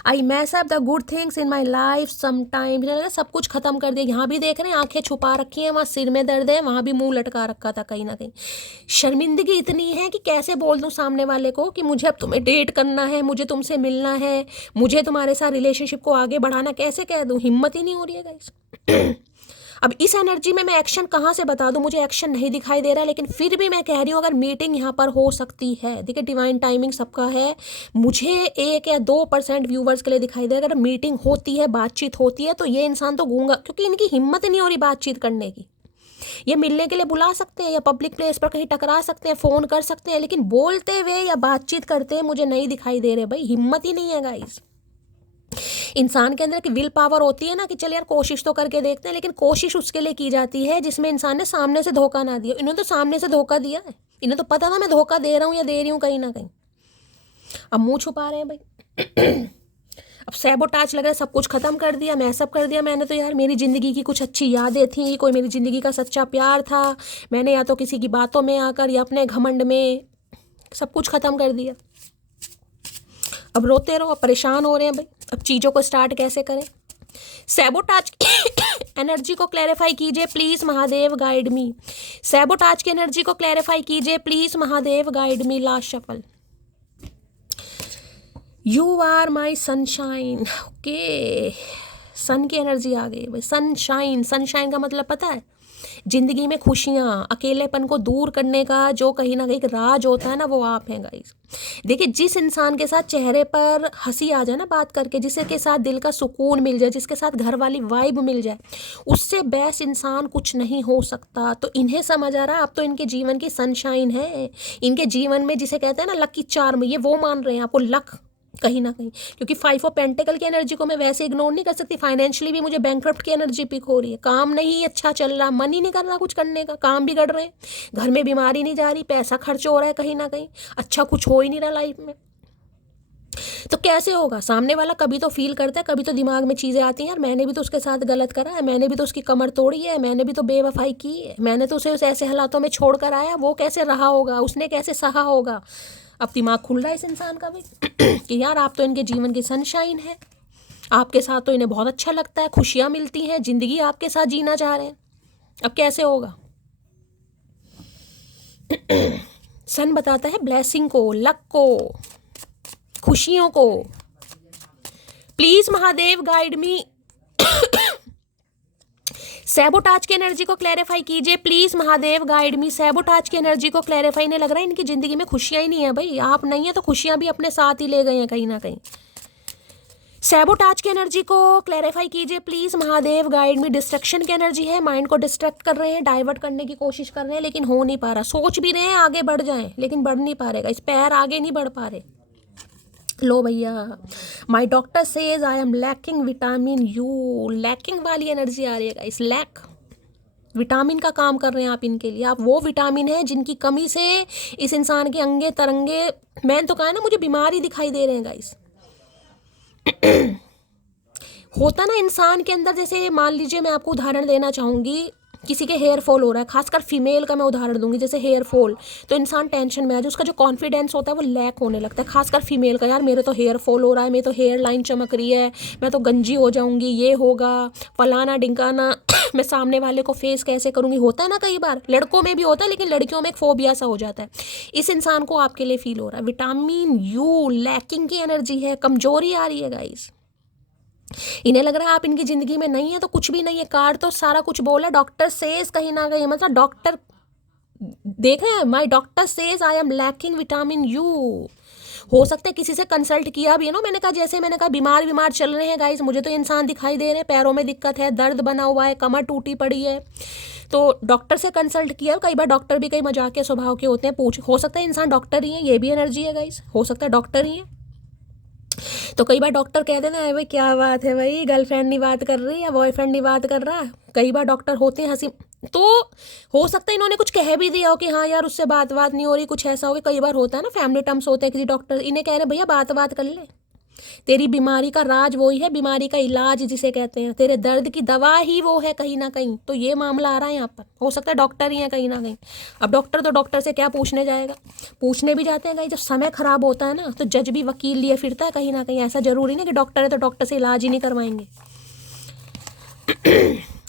I mess up the good things in my life sometime, सब कुछ खत्म कर दिया। यहाँ भी देख रहे हैं आंखें छुपा रखी हैं, वहाँ सिर में दर्द है, वहाँ भी मुंह लटका रखा था कहीं ना कहीं। शर्मिंदगी इतनी है कि कैसे बोल दूँ सामने वाले को कि मुझे अब तुम्हें डेट करना है, मुझे तुमसे मिलना है, मुझे तुम्हारे साथ रिलेशनशिप को आगे बढ़ाना, कैसे कह दूँ, हिम्मत ही नहीं हो रही है गाइस। अब इस एनर्जी में मैं एक्शन कहाँ से बता दूं, मुझे एक्शन नहीं दिखाई दे रहा, लेकिन फिर भी मैं कह रही हूँ अगर मीटिंग यहाँ पर हो सकती है। देखिए डिवाइन टाइमिंग सबका है, मुझे 1 या 2% व्यूवर्स के लिए दिखाई दे, अगर मीटिंग होती है, बातचीत होती है, तो ये इंसान तो गूंगा, क्योंकि इनकी हिम्मत नहीं हो रही बातचीत करने की। ये मिलने के लिए बुला सकते हैं या पब्लिक प्लेस पर कहीं टकरा सकते हैं, फ़ोन कर सकते हैं, लेकिन बोलते हुए या बातचीत करते मुझे नहीं दिखाई दे रहे भाई। हिम्मत ही नहीं है गाइस। इंसान के अंदर की विल पावर होती है ना कि चल यार कोशिश तो करके देखते हैं, लेकिन कोशिश उसके लिए की जाती है जिसमें इंसान ने सामने से धोखा ना दिया। इन्होंने तो सामने से धोखा दिया है, इन्हें तो पता था मैं धोखा दे रहा हूँ या दे रही हूँ कहीं ना कहीं। अब मुंह छुपा रहे हैं भाई। अब सैबोटाज लग रहा है, सब कुछ खत्म कर दिया, मैं सब कर दिया मैंने, तो यार मेरी ज़िंदगी की कुछ अच्छी यादें थी, कोई मेरी ज़िंदगी का सच्चा प्यार था, मैंने या तो किसी की बातों में आकर या अपने घमंड में सब कुछ ख़त्म कर दिया। अब रोते रहो, परेशान हो रहे हैं भाई। अब चीज़ों को स्टार्ट कैसे करें। सैबोटाज एनर्जी को क्लैरिफाई कीजिए please Mahadev, guide me. Sabotage की एनर्जी को क्लैरिफाई कीजिए please Mahadev, guide me. Last shuffle. You are my sunshine. Okay, sun की एनर्जी आ गई भाई। सनशाइन, सनशाइन का मतलब पता है, जिंदगी में खुशियाँ, अकेलेपन को दूर करने का जो कहीं ना कहीं राज होता है ना, वो आप हैं गाइस। देखिए जिस इंसान के साथ चेहरे पर हंसी आ जाए ना बात करके, जिसके के साथ दिल का सुकून मिल जाए, जिसके साथ घर वाली वाइब मिल जाए, उससे बेस्ट इंसान कुछ नहीं हो सकता। तो इन्हें समझ आ रहा है आप तो इनके जीवन की सनशाइन है, इनके जीवन में जिसे कहते हैं ना लकी चार्म, ये वो मान रहे हैं आपको। लक कहीं ना कहीं, क्योंकि 5 ऑफ पेंटिकल की एनर्जी को मैं वैसे इग्नोर नहीं कर सकती। फाइनेंशियली भी मुझे बैंकक्रप्ट की एनर्जी पिक हो रही है, काम नहीं अच्छा चल रहा, मन ही नहीं कर रहा कुछ करने का, काम बिगड़ रहे हैं, घर में बीमारी नहीं जा रही, पैसा खर्च हो रहा है कहीं ना कहीं, अच्छा कुछ हो ही नहीं रहा लाइफ में। तो कैसे होगा? सामने वाला कभी तो फील करता है, कभी तो दिमाग में चीज़ें आती हैं, यार मैंने भी तो उसके साथ गलत करा है, मैंने भी तो उसकी कमर तोड़ी है, मैंने भी तो बेवफाई की है, मैंने तो उसे ऐसे हालातों में छोड़ कर आया, वो कैसे रहा होगा, उसने कैसे सहा होगा। अब दिमाग खुल रहा है इस इंसान का भी कि यार आप तो इनके जीवन की सनशाइन है, आपके साथ तो इन्हें बहुत अच्छा लगता है, खुशियाँ मिलती हैं, ज़िंदगी आपके साथ जीना चाह रहे हैं। अब कैसे होगा? सन बताता है ब्लेसिंग को, लक को, खुशियों को। Please Mahadev guide me, sabotage की एनर्जी को क्लैरिफाई कीजिए। Please Mahadev guide me, sabotage की एनर्जी को क्लैरिफाई। नहीं लग रहा है इनकी जिंदगी में खुशियां ही नहीं है भाई, आप नहीं है तो खुशियां भी अपने साथ ही ले गए हैं कहीं ना कहीं। सैबोटाज की एनर्जी को क्लैरिफाई कीजिए please Mahadev guide me. Destruction की एनर्जी है, माइंड को डिस्ट्रैक्ट कर रहे हैं, डाइवर्ट करने की कोशिश कर रहे हैं, लेकिन हो नहीं पा रहा। सोच भी रहे हैं आगे बढ़ जाएं, लेकिन बढ़ नहीं पा रहेगा, इस पैर आगे नहीं बढ़ पा रहे। लो भैया, माई doctor says I am lacking vitamin you, lacking वाली एनर्जी आ रही है गाइस, लैक विटामिन का काम कर रहे हैं आप इनके लिए। आप वो विटामिन है जिनकी कमी से इस इंसान के अंगे तरंगे, मैंने तो कहा ना मुझे बीमारी दिखाई दे रहे हैं गाइस। होता ना इंसान के अंदर, जैसे मान लीजिए मैं आपको उदाहरण देना चाहूँगी, किसी के हेयर फॉल हो रहा है, खासकर फीमेल का मैं उदाहरण दूंगी, जैसे हेयर फॉल, तो इंसान टेंशन में आ जाए, उसका जो कॉन्फिडेंस होता है वो लैक होने लगता है, खासकर फीमेल का। यार मेरे तो हेयर फॉल हो रहा है, मेरे तो हेयर लाइन चमक रही है, मैं तो गंजी हो जाऊंगी, ये होगा फलाना डिंकाना, मैं सामने वाले को फेस कैसे करूंगी। होता है ना कई बार, लड़कों में भी होता है, लेकिन लड़कियों में एक फोबिया सा हो जाता है। इस इंसान को आपके लिए फील हो रहा है, विटामिन यू लैकिंग की एनर्जी है, कमजोरी आ रही है गाइस। इन्हें लग रहा है आप इनकी जिंदगी में नहीं है तो कुछ भी नहीं है। कार्ड तो सारा कुछ बोला, डॉक्टर सेज कहीं ना कहीं, मतलब डॉक्टर देख रहे हैं, माई doctor says I am lacking vitamin you. हो सकता है किसी से कंसल्ट किया भी है ना, मैंने कहा जैसे मैंने कहा बीमार चल रहे हैं गाइस, मुझे तो इंसान दिखाई दे रहे हैं, पैरों में दिक्कत है, दर्द बना हुआ है, कमर टूटी पड़ी है, तो डॉक्टर से कंसल्ट किया। कई बार डॉक्टर भी कई मजाक के स्वभाव के होते हैं, पूछ, हो सकता है इंसान डॉक्टर ही है, ये भी एनर्जी है गाइस, हो सकता है डॉक्टर ही है। तो कई बार डॉक्टर कह देना है भाई क्या बात है भाई, गर्लफ्रेंड नहीं बात कर रही या बॉयफ्रेंड नहीं बात कर रहा। कई बार डॉक्टर होते हैं हंसी, तो हो सकता है इन्होंने कुछ कह भी दिया हो कि हाँ यार उससे बात नहीं हो रही, कुछ ऐसा हो गया। कई बार होता है ना, फैमिली टर्म्स होते हैं, किसी डॉक्टर इन्हें कह रहे हैं भैया बात कर ले, तेरी बीमारी का राज वही है, बीमारी का इलाज जिसे कहते हैं, तेरे दर्द की दवा ही वो है कहीं ना कहीं। तो ये मामला आ रहा है यहाँ पर, हो सकता है डॉक्टर ही है कहीं ना कहीं। अब डॉक्टर तो डॉक्टर से क्या पूछने जाएगा, पूछने भी जाते हैं कहीं, जब समय खराब होता है ना तो जज भी वकील लिए फिरता है कहीं ना कहीं। ऐसा जरूरी नहीं कि डॉक्टर है तो डॉक्टर से इलाज ही नहीं करवाएंगे।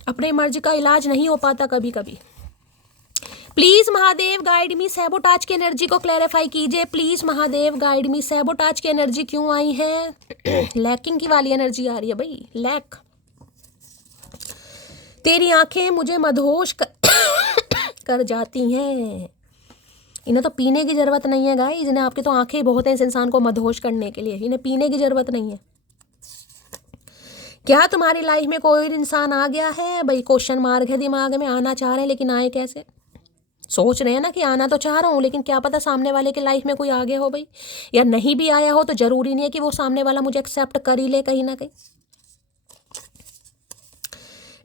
अपने मर्जी का इलाज नहीं हो पाता कभी कभी। Please Mahadev guide me, sabotage की एनर्जी को क्लैरिफाई कीजिए। Please Mahadev guide me, sabotage की एनर्जी क्यों आई है? लैकिंग की वाली एनर्जी आ रही है भाई, लैक। तेरी आंखें मुझे मदहोश कर जाती हैं। इन्हें तो पीने की जरूरत नहीं है गाइस, इन्हें आपके तो आंखें बहुत हैं इस इंसान को मदहोश करने के लिए, इन्हें पीने की जरूरत नहीं है। क्या तुम्हारी लाइफ में कोई इंसान आ गया है भाई? क्वेश्चन मार्क है दिमाग में, आना चाह रहे हैं लेकिन आए कैसे? सोच रहे हैं ना कि आना तो चाह रहा हूँ, लेकिन क्या पता सामने वाले के लाइफ में कोई आ गया हो भाई, या नहीं भी आया हो तो जरूरी नहीं है कि वो सामने वाला मुझे एक्सेप्ट कर ही ले कहीं ना कहीं।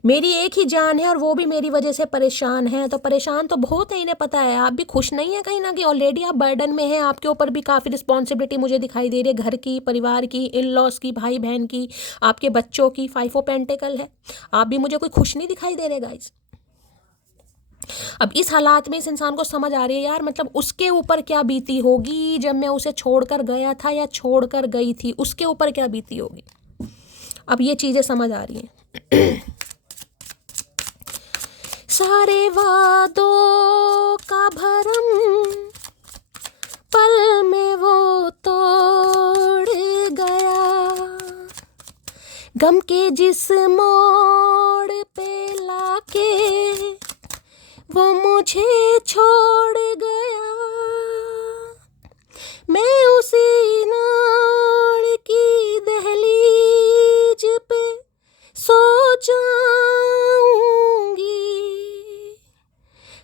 मेरी एक ही जान है और वो भी मेरी वजह से परेशान है। तो परेशान तो बहुत है, इन्हें पता है आप भी खुश नहीं है कहीं ना कहीं, ऑलरेडी आप बर्डन में हैं, आपके ऊपर भी काफ़ी रिस्पॉन्सिबिलिटी मुझे दिखाई दे रही है, घर की, परिवार की, इन लॉज की, भाई बहन की, आपके बच्चों की। 5 ऑफ पेंटिकल है, आप भी मुझे कोई खुश नहीं दिखाई दे रहे गाइस। अब इस हालात में इस इंसान को समझ आ रही है यार, मतलब उसके ऊपर क्या बीती होगी जब मैं उसे छोड़कर गया था या छोड़कर गई थी, उसके ऊपर क्या बीती होगी। अब ये चीज़ें समझ आ रही हैं। सारे वादों का भरम पल में वो तोड़ गया, गम के जिस मोड़ पे लाके वो मुझे छोड़ गया, मैं उसी नाड़ की दहलीज पे सो जाऊंगी,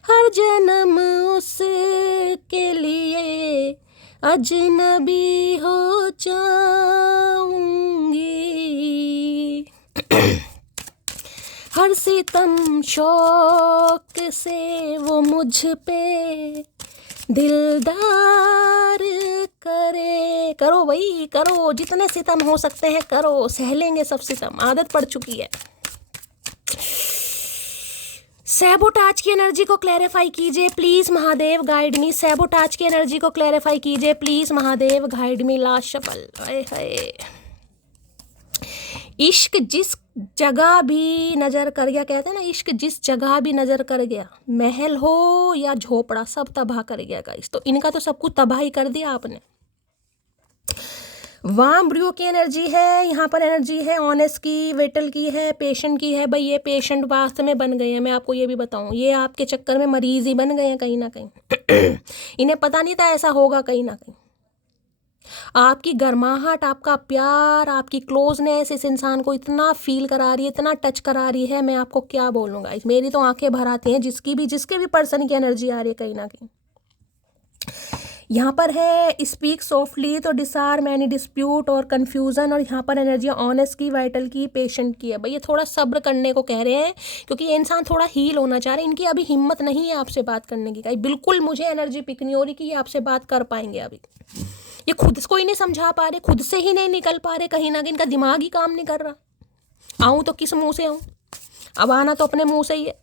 हर जन्म उसके लिए अजनबी हो जाऊंगी। हर सितम शौक से वो मुझ पे दिलदार करे। करो भाई करो, जितने सितम हो सकते हैं करो, सह लेंगे सब सितम, आदत पड़ चुकी है। सैबोटाज की एनर्जी को क्लैरिफाई कीजिए please Mahadev, guide me. Sabotage की एनर्जी को क्लैरिफाई कीजिए please Mahadev, guide me. Last shuffle. हाय इश्क जिस जगह भी नजर कर गया, कहते हैं ना, इश्क जिस जगह भी नजर कर गया, महल हो या झोपड़ा सब तबाह कर गया गाइस। तो इनका तो सब कुछ तबाह ही कर दिया आपने। वाम ब्रियो की एनर्जी है यहाँ पर, एनर्जी है ऑनेस्ट की, वेटल की है, पेशेंट की है। भाई ये पेशेंट वास्तव में बन गए हैं, मैं आपको ये भी बताऊं, ये आपके चक्कर में मरीज ही बन गए हैं कहीं ना कहीं। इन्हें पता नहीं था ऐसा होगा कहीं ना कहीं। आपकी गर्माहट, आपका प्यार, आपकी क्लोजनेस इस इंसान को इतना फील करा रही है, इतना टच करा रही है, मैं आपको क्या बोलूँगा। मेरी तो आंखें भर आती हैं जिसके भी पर्सन की एनर्जी आ रही है कहीं ना कहीं। यहाँ पर है स्पीक सॉफ्टली, तो डिसार्म एनी डिस्प्यूट और कन्फ्यूज़न, और यहाँ पर एनर्जी ऑनेस्ट की, वाइटल की, पेशेंट की है। भाई ये थोड़ा सब्र करने को कह रहे हैं क्योंकि ये इंसान थोड़ा हील होना चाह रहे हैं। इनकी अभी हिम्मत नहीं है आपसे बात करने की। बिल्कुल मुझे एनर्जी पिक नहीं हो रही कि ये आपसे बात कर पाएंगे अभी। ये खुद को ही नहीं समझा पा रहे, खुद से ही नहीं निकल पा रहे, कहीं ना कहीं इनका दिमाग ही काम नहीं कर रहा। आऊँ तो किस मुंह से आऊँ, अब आना तो अपने मुंह से ही है।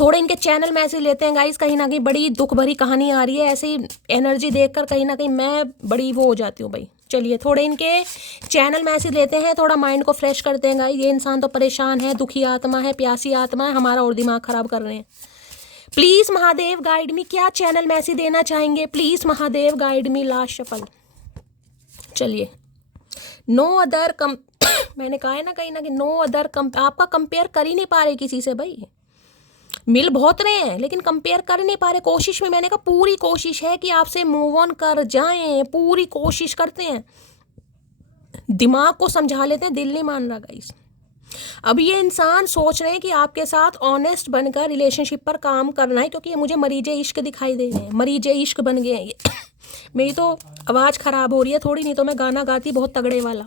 थोड़े इनके चैनल मैसेज लेते हैं गाइस, कहीं ना कहीं बड़ी दुख भरी कहानी आ रही है। ऐसे ही एनर्जी देखकर कहीं ना कहीं मैं बड़ी वो हो जाती हूँ भाई। चलिए थोड़े इनके चैनल मैसेज लेते हैं, थोड़ा माइंड को फ्रेश करते हैं गाइस। ये इंसान तो परेशान है, दुखी आत्मा है, प्यासी आत्मा है, हमारा और दिमाग खराब कर रहे हैं। प्लीज महादेव गाइड मी, क्या चैनल मैसेज देना चाहेंगे please Mahadev guide me. Last shuffle. चलिए नो अदर कम मैंने कहा है ना कहीं ना कहीं नो अदर कम, आपका कंपेयर कर ही नहीं पा रहे किसी से भाई। मिल बहुत रहे हैं लेकिन कंपेयर कर नहीं पा रहे। कोशिश में, मैंने कहा पूरी कोशिश है कि आपसे मूव ऑन कर जाएं, पूरी कोशिश करते हैं, दिमाग को समझा लेते हैं, दिल नहीं मान रहा गाइस। अब ये इंसान सोच रहे हैं कि आपके साथ ऑनेस्ट बनकर रिलेशनशिप पर काम करना है, क्योंकि ये मुझे मरीजे इश्क दिखाई दे रहे हैं, मरीजे इश्क बन गए हैं ये। मेरी तो आवाज़ ख़राब हो रही है थोड़ी, नहीं तो मैं गाना गाती बहुत तगड़े वाला।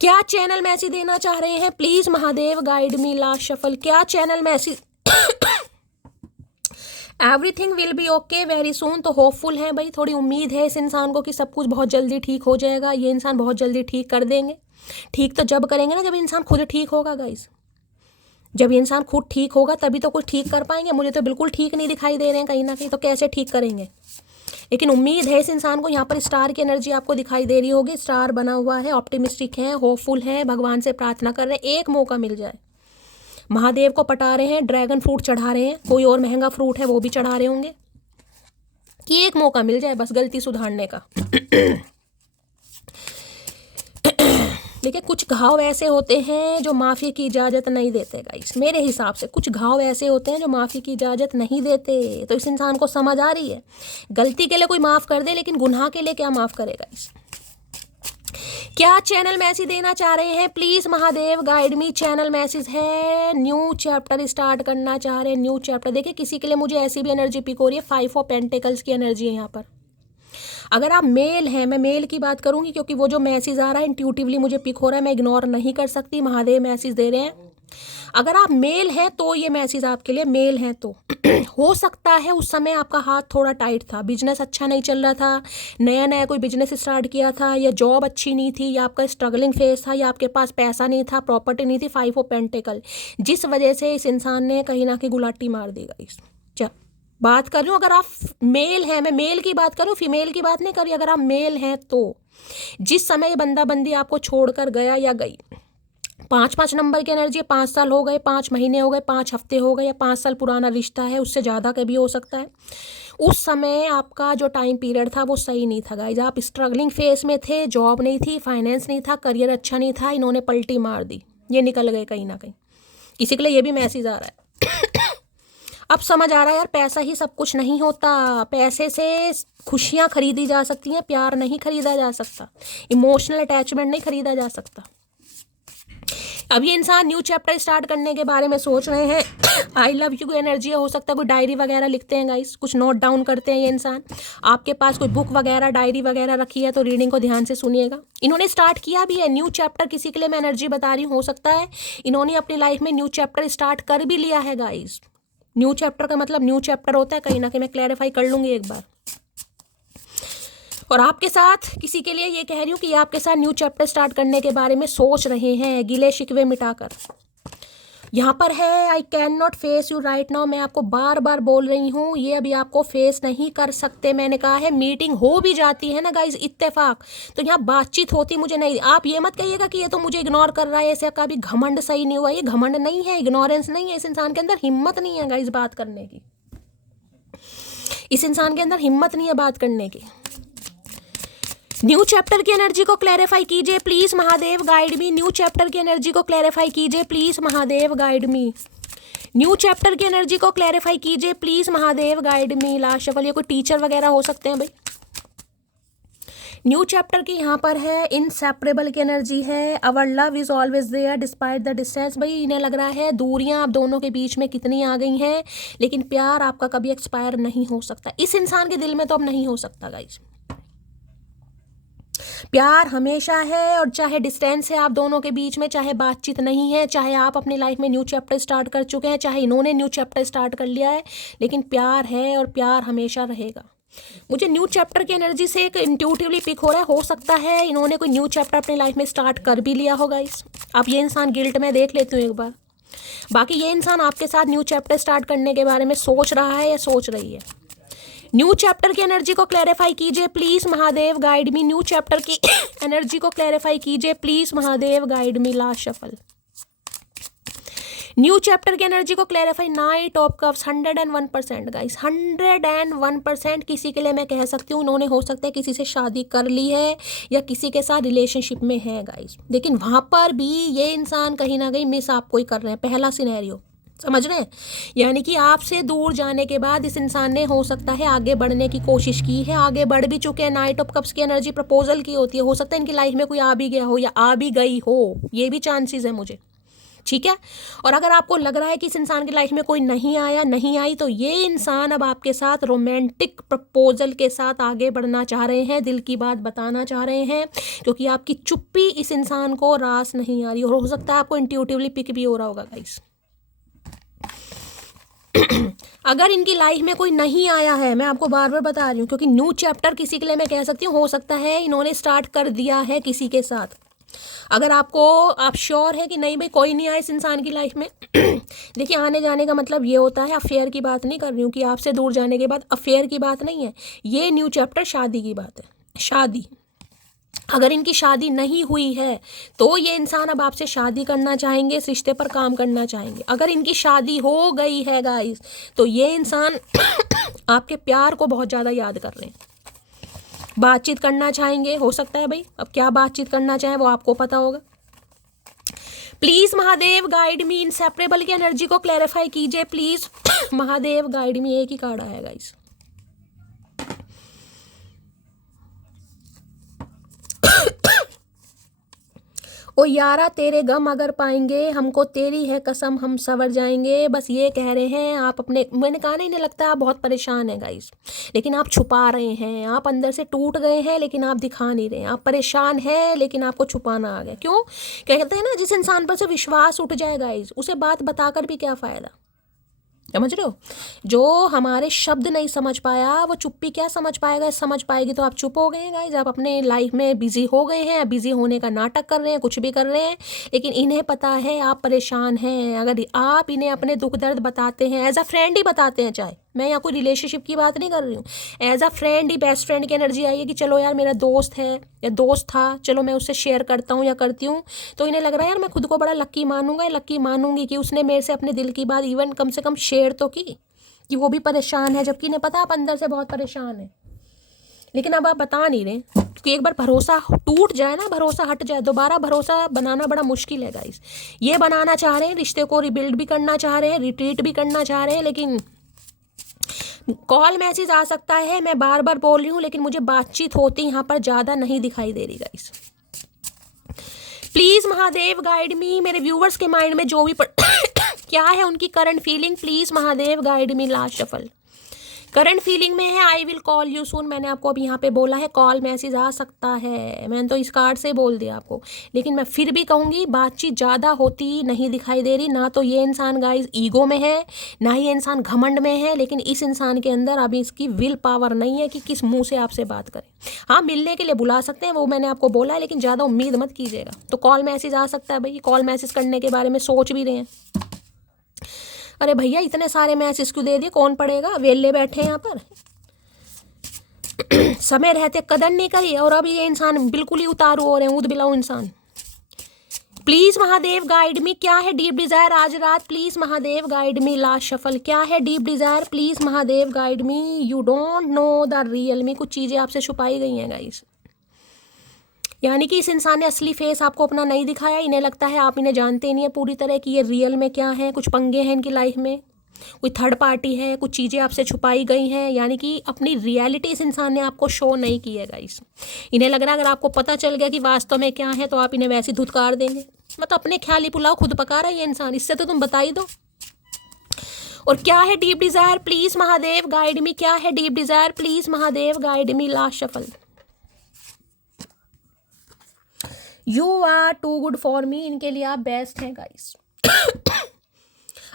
क्या चैनल मैसेज देना चाह रहे हैं please Mahadev guide me. Last shuffle. क्या channel message everything will be okay very soon, तो होपफुल है भाई, थोड़ी उम्मीद है इस इंसान को कि सब कुछ बहुत जल्दी ठीक हो जाएगा। ये इंसान बहुत जल्दी ठीक कर देंगे। ठीक तो जब करेंगे ना जब इंसान खुद ठीक होगा गाइस। जब ये इंसान खुद ठीक होगा तभी तो कुछ ठीक कर पाएंगे। मुझे तो बिल्कुल ठीक नहीं दिखाई दे रहे हैं कहीं ना कहीं, तो कैसे ठीक करेंगे। लेकिन उम्मीद है इस इंसान को। यहाँ पर स्टार की एनर्जी आपको दिखाई दे रही होगी, स्टार बना हुआ है, ऑप्टिमिस्टिक है, होपफुल है, भगवान से प्रार्थना कर रहे हैं एक मौका मिल जाए। महादेव को पटा रहे हैं, ड्रैगन फ्रूट चढ़ा रहे हैं, कोई और महंगा फ्रूट है वो भी चढ़ा रहे होंगे कि एक मौका मिल जाए बस गलती सुधारने का। देखिए कुछ घाव ऐसे होते हैं जो माफ़ी की इजाज़त नहीं देते गाइस। मेरे हिसाब से कुछ घाव ऐसे होते हैं जो माफ़ी की इजाज़त नहीं देते। तो इस इंसान को समझ आ रही है, गलती के लिए कोई माफ़ कर दे लेकिन गुनाह के लिए क्या माफ़ करेगा इस। क्या चैनल मैसेज देना चाह रहे हैं please Mahadev guide me. Channel message है न्यू चैप्टर स्टार्ट करना चाह रहे हैं, न्यू चैप्टर। देखिए किसी के लिए मुझे ऐसी भी एनर्जी पिक हो रही है, 5 ऑफ पेंटिकल्स की एनर्जी है यहाँ पर। अगर आप मेल हैं, मैं मेल की बात करूंगी क्योंकि वो जो मैसेज आ रहा है इंट्यूटिवली मुझे पिक हो रहा है, मैं इग्नोर नहीं कर सकती। महादेव मैसेज दे रहे हैं। अगर आप मेल हैं तो ये मैसेज आपके लिए, मेल हैं तो हो सकता है उस समय आपका हाथ थोड़ा टाइट था, बिजनेस अच्छा नहीं चल रहा था, नया नया कोई बिजनेस स्टार्ट किया था, या जॉब अच्छी नहीं थी, या आपका स्ट्रगलिंग फेस था, या आपके पास पैसा नहीं था, प्रॉपर्टी नहीं थी, 5 ऑफ पेंटिकल, जिस वजह से इस इंसान ने कहीं ना कहीं गुलाटी मार दी गाइस। बात कर रही हूँ अगर आप मेल हैं, मैं मेल की बात कर रही हूँ, फीमेल की बात नहीं कर रही। अगर आप मेल हैं तो जिस समय ये बंदा बंदी आपको छोड़कर गया या गई, 5 नंबर की एनर्जी, 5 साल हो गए, 5 महीने हो गए, 5 हफ्ते हो गए, या 5 साल पुराना रिश्ता है, उससे ज़्यादा का भी हो सकता है। उस समय आपका जो टाइम पीरियड था वो सही नहीं था गाइज। आप स्ट्रगलिंग फेस में थे, जॉब नहीं थी, फाइनेंस नहीं था, करियर अच्छा नहीं था, इन्होंने पलटी मार दी, ये निकल गए कहीं ना कहीं। किसी के लिए ये भी मैसेज आ रहा है। अब समझ आ रहा है यार, पैसा ही सब कुछ नहीं होता। पैसे से खुशियाँ खरीदी जा सकती हैं, प्यार नहीं खरीदा जा सकता, इमोशनल अटैचमेंट नहीं खरीदा जा सकता। अब ये इंसान न्यू चैप्टर स्टार्ट करने के बारे में सोच रहे हैं। आई लव यू की एनर्जी हो सकता है, कोई डायरी वगैरह लिखते हैं गाइस, कुछ नोट डाउन करते हैं ये इंसान। आपके पास कोई बुक वगैरह डायरी वगैरह रखी है तो रीडिंग को ध्यान से सुनिएगा। इन्होंने स्टार्ट किया भी है न्यू चैप्टर, किसी के लिए मैं एनर्जी बता रही हूँ, हो सकता है इन्होंने अपनी लाइफ में न्यू चैप्टर स्टार्ट कर भी लिया है गाइस। न्यू चैप्टर का मतलब न्यू चैप्टर होता है कहीं ना कहीं, मैं क्लैरिफाई कर लूंगी एक बार। और आपके साथ किसी के लिए ये कह रही हूँ कि आपके साथ न्यू चैप्टर स्टार्ट करने के बारे में सोच रहे हैं, गिले शिकवे मिटाकर। यहाँ पर है I can not face you right now, मैं आपको बार बार बोल रही हूँ ये अभी आपको फेस नहीं कर सकते। मैंने कहा है मीटिंग हो भी जाती है ना गाइज इत्तेफाक, तो यहाँ बातचीत होती मुझे नहीं। आप ये मत कहिएगा कि ये तो मुझे इग्नोर कर रहा है, ऐसे का भी घमंड सही नहीं हुआ। ये घमंड नहीं है, इग्नोरेंस नहीं है, इस इंसान के अंदर हिम्मत नहीं है गाइज बात करने की। इस इंसान के अंदर हिम्मत नहीं है बात करने की। न्यू चैप्टर की एनर्जी को क्लैरिफाई कीजिए please Mahadev guide me. New chapter की एनर्जी को क्लैरिफाई कीजिए please Mahadev guide me. New chapter की एनर्जी को क्लैरिफाई कीजिए please Mahadev guide me. Last shuffle, ये कोई टीचर वगैरह हो सकते हैं भाई। न्यू चैप्टर की यहाँ पर है इनसेपरेबल की एनर्जी है। Our love is always there despite the distance. भाई इन्हें लग रहा है दूरियां आप दोनों के बीच में कितनी आ गई हैं, लेकिन प्यार आपका कभी एक्सपायर नहीं हो सकता। इस इंसान के दिल में तो अब नहीं हो सकता गाइज, प्यार हमेशा है। और चाहे डिस्टेंस है आप दोनों के बीच में, चाहे बातचीत नहीं है, चाहे आप अपनी लाइफ में न्यू चैप्टर स्टार्ट कर चुके हैं, चाहे इन्होंने न्यू चैप्टर स्टार्ट कर लिया है, लेकिन प्यार है और प्यार हमेशा रहेगा। मुझे न्यू चैप्टर की एनर्जी से एक इंट्यूटिवली पिक हो रहा है, हो सकता है इन्होंने कोई न्यू चैप्टर अपनी लाइफ में स्टार्ट कर भी लिया होगा। इस अब ये इंसान गिल्ट में देख लेती हूँ एक बार। बाकी ये इंसान आपके साथ न्यू चैप्टर स्टार्ट करने के बारे में सोच रहा है या सोच रही है। न्यू चैप्टर की एनर्जी को क्लैरिफाई कीजिए please Mahadev guide me. New chapter की एनर्जी को क्लैरिफाई कीजिए please Mahadev guide me. Last shuffle, new chapter की एनर्जी को clarify. Night of cups 101% guys, 101% किसी के लिए मैं कह सकती हूँ इन्होंने हो सकता है किसी से शादी कर ली है या किसी के साथ रिलेशनशिप में है गाइस, लेकिन वहाँ पर भी ये इंसान कहीं ना कहीं मिस आपको ही कर रहे हैं। पहला सिनेरियो समझ रहे हैं, यानी कि आपसे दूर जाने के बाद इस इंसान ने हो सकता है आगे बढ़ने की कोशिश की है, आगे बढ़ भी चुके हैं। नाइट ऑफ कप्स की एनर्जी प्रपोजल की होती है, हो सकता है इनकी लाइफ में कोई आ भी गया हो या आ भी गई हो, ये भी चांसेस है मुझे, ठीक है। और अगर आपको लग रहा है कि इस इंसान की लाइफ में कोई नहीं आया नहीं आई, तो ये इंसान अब आपके साथ रोमांटिक प्रपोजल के साथ आगे बढ़ना चाह रहे हैं, दिल की बात बताना चाह रहे हैं, क्योंकि आपकी चुप्पी इस इंसान को रास नहीं आ रही। और हो सकता है आपको इंट्यूटिवली पिक भी हो रहा होगा गाइस। अगर इनकी लाइफ में कोई नहीं आया है, मैं आपको बार बार बता रही हूँ, क्योंकि न्यू चैप्टर किसी के लिए मैं कह सकती हूँ हो सकता है इन्होंने स्टार्ट कर दिया है किसी के साथ। अगर आप श्योर है कि नहीं भाई कोई नहीं आया इस इंसान की लाइफ में देखिए आने जाने का मतलब ये होता है, अफेयर की बात नहीं कर रही हूँ कि आपसे दूर जाने के बाद अफेयर की बात नहीं है, ये न्यू चैप्टर शादी की बात है। शादी, अगर इनकी शादी नहीं हुई है तो ये इंसान अब आपसे शादी करना चाहेंगे, इस रिश्ते पर काम करना चाहेंगे। अगर इनकी शादी हो गई है गाइस, तो ये इंसान आपके प्यार को बहुत ज़्यादा याद कर रहे हैं, बातचीत करना चाहेंगे। हो सकता है भाई अब क्या बातचीत करना चाहें वो आपको पता होगा। Please Mahadev guide me. Inseparable की एनर्जी को क्लैरिफाई कीजिए प्लीज महादेव गाइड मी। एक ही कार्ड आया गाइस, ओ यारा तेरे गम अगर पाएंगे हमको तेरी है कसम हम सवर जाएंगे। बस ये कह रहे हैं आप अपने, मैंने कहा ना इन्हें लगता है आप बहुत परेशान हैं गाइस, लेकिन आप छुपा रहे हैं, आप अंदर से टूट गए हैं लेकिन आप दिखा नहीं रहे हैं। आप परेशान हैं लेकिन आपको छुपाना आ गया। क्यों कहते हैं ना, जिस इंसान पर से विश्वास उठ जाए गाइस, उसे बात बताकर भी क्या फ़ायदा, समझ रहे हो। जो हमारे शब्द नहीं समझ पाया वो चुप्पी क्या समझ पाएगा, समझ पाएगी तो आप चुप हो गए हैं गाइज, आप अपने लाइफ में बिजी हो गए हैं, बिजी होने का नाटक कर रहे हैं, कुछ भी कर रहे हैं, लेकिन इन्हें पता है आप परेशान हैं। अगर आप इन्हें अपने दुख दर्द बताते हैं, एज अ फ्रेंड ही बताते हैं, चाहे मैं यहाँ कोई रिलेशनशिप की बात नहीं कर रही हूँ, एज अ फ्रेंड ही, बेस्ट फ्रेंड की एनर्जी आई है कि चलो यार मेरा दोस्त है या दोस्त था, चलो मैं उससे शेयर करता हूँ या करती हूँ, तो इन्हें लग रहा है यार मैं खुद को बड़ा लक्की मानूंगा या लक्की मानूंगी कि उसने मेरे से अपने दिल की बात इवन कम से कम शेयर तो की, कि वो भी परेशान है, जबकि इन्हें पता आप अंदर से बहुत परेशान है, लेकिन अब आप बता नहीं रहे। क्योंकि एक बार भरोसा टूट जाए ना, भरोसा हट जाए, दोबारा भरोसा बनाना बड़ा मुश्किल है गाइस। ये बनाना चाह रहे हैं, रिश्ते को रिबिल्ड भी करना चाह रहे हैं, रिट्रीट भी करना चाह रहे हैं, लेकिन कॉल मैसेज आ सकता है, मैं बार बार बोल रही हूँ, लेकिन मुझे बातचीत होती यहाँ पर ज़्यादा नहीं दिखाई दे रही गाइस। प्लीज महादेव गाइड मी, मेरे व्यूवर्स के माइंड में जो भी क्या है उनकी current feeling, please Mahadev guide me. Last shuffle current feeling में है I will call you soon. मैंने आपको अभी यहाँ पे बोला है कॉल मैसेज आ सकता है, मैंने तो इस कार्ड से बोल दिया आपको, लेकिन मैं फिर भी कहूँगी बातचीत ज़्यादा होती नहीं दिखाई दे रही। ना तो ये इंसान गाइस ईगो में है, ना ही ये इंसान घमंड में है, लेकिन इस इंसान के अंदर अभी इसकी विल पावर नहीं है कि किस मुँह से आपसे बात करें। हाँ, मिलने के लिए बुला सकते हैं, वो मैंने आपको बोला है, लेकिन ज़्यादा उम्मीद मत कीजिएगा। तो कॉल मैसेज आ सकता है भाई, कॉल मैसेज करने के बारे में सोच भी रहे हैं। अरे भैया इतने सारे मैसेज क्यों दे दिए, कौन पढ़ेगा, वेले बैठे हैं यहाँ पर। समय रहते कदर नहीं करी, और अब ये इंसान बिल्कुल ही उतारू हो रहे हैं, ऊद बिलाऊ इंसान। प्लीज महादेव गाइड मी, क्या है डीप डिजायर आज रात, please Mahadev guide me. Last shuffle क्या है deep desire, please Mahadev guide me. You don't know the real me, कुछ चीजें आपसे छुपाई गई हैं गाइस, यानी कि इस इंसान ने असली फेस आपको अपना नहीं दिखाया। इन्हें लगता है आप इन्हें जानते नहीं है पूरी तरह कि ये रियल में क्या है, कुछ पंगे हैं इनकी लाइफ में, कोई थर्ड पार्टी है, कुछ चीज़ें आपसे छुपाई गई हैं, यानी कि अपनी रियलिटी इस इंसान ने आपको शो नहीं की है गाइस। इन्हें लग रहा है अगर आपको पता चल गया कि वास्तव में क्या है तो आप इन्हें वैसे धुतकार देंगे। मतलब अपने ख्याल ही पुलाव खुद पका रहा है ये इंसान, इससे तो तुम बता ही दो। और क्या है deep desire, please Mahadev guide me, क्या है deep desire, please Mahadev guide me. Last shuffle you are too good for me, इनके लिए आप बेस्ट हैं गाइस।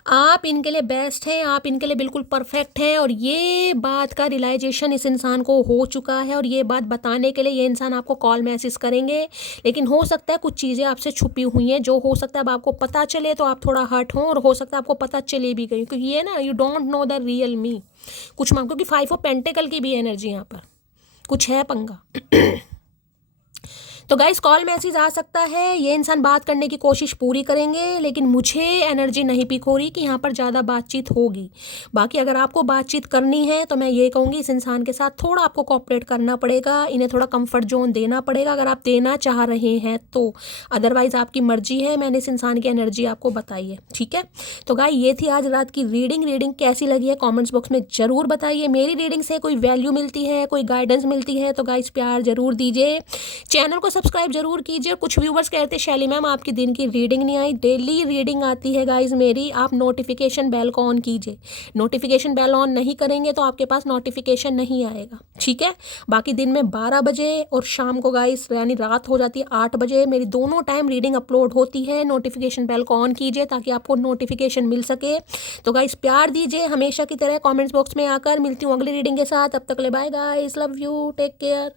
आप इनके लिए बेस्ट हैं, आप इनके लिए बिल्कुल परफेक्ट हैं, और ये बात का रियलाइजेशन इस इंसान को हो चुका है, और ये बात बताने के लिए ये इंसान आपको कॉल मैसेज करेंगे। लेकिन हो सकता है कुछ चीज़ें आपसे छुपी हुई हैं, जो हो सकता है अब आपको पता चले तो आप थोड़ा हर्ट हों, और हो सकता है आपको पता चले भी गई, क्योंकि ये ना you don't know the real me कुछ मांग, क्योंकि 5 ऑफ पेंटिकल की भी एनर्जी यहाँ पर कुछ है पंगा। तो गाइस कॉल मैसेज आ सकता है, ये इंसान बात करने की कोशिश पूरी करेंगे, लेकिन मुझे एनर्जी नहीं पिक हो रही कि यहाँ पर ज़्यादा बातचीत होगी। बाकी अगर आपको बातचीत करनी है तो मैं ये कहूँगी इस इंसान के साथ थोड़ा आपको कोऑपरेट करना पड़ेगा, इन्हें थोड़ा कंफर्ट जोन देना पड़ेगा अगर आप देना चाह रहे हैं तो, अदरवाइज़ आपकी मर्जी है। मैंने इस इंसान की एनर्जी आपको बताई है, ठीक है। तो गाइस ये थी आज रात की रीडिंग कैसी लगी है कॉमेंट्स बॉक्स में ज़रूर बताइए। मेरी रीडिंग से कोई वैल्यू मिलती है, कोई गाइडेंस मिलती है तो गाइस प्यार ज़रूर दीजिए, चैनल को सब्सक्राइब जरूर कीजिए। कुछ व्यूवर्स कहते हैं शैली मैम आपकी दिन की रीडिंग नहीं आई, डेली रीडिंग आती है गाइज मेरी, आप नोटिफिकेशन बेल को ऑन कीजिए। नोटिफिकेशन बेल ऑन नहीं करेंगे तो आपके पास नोटिफिकेशन नहीं आएगा, ठीक है। बाकी दिन में 12 बजे और शाम को गाइज यानी रात हो जाती है 8 बजे, मेरी दोनों टाइम रीडिंग अपलोड होती है। नोटिफिकेशन बेल को ऑन कीजिए ताकि आपको नोटिफिकेशन मिल सके। तो गाइज प्यार दीजिए हमेशा की तरह कॉमेंट्स बॉक्स में आकर। मिलती हूँ अगली रीडिंग के साथ, तब तक ले bye guys, love you, take care.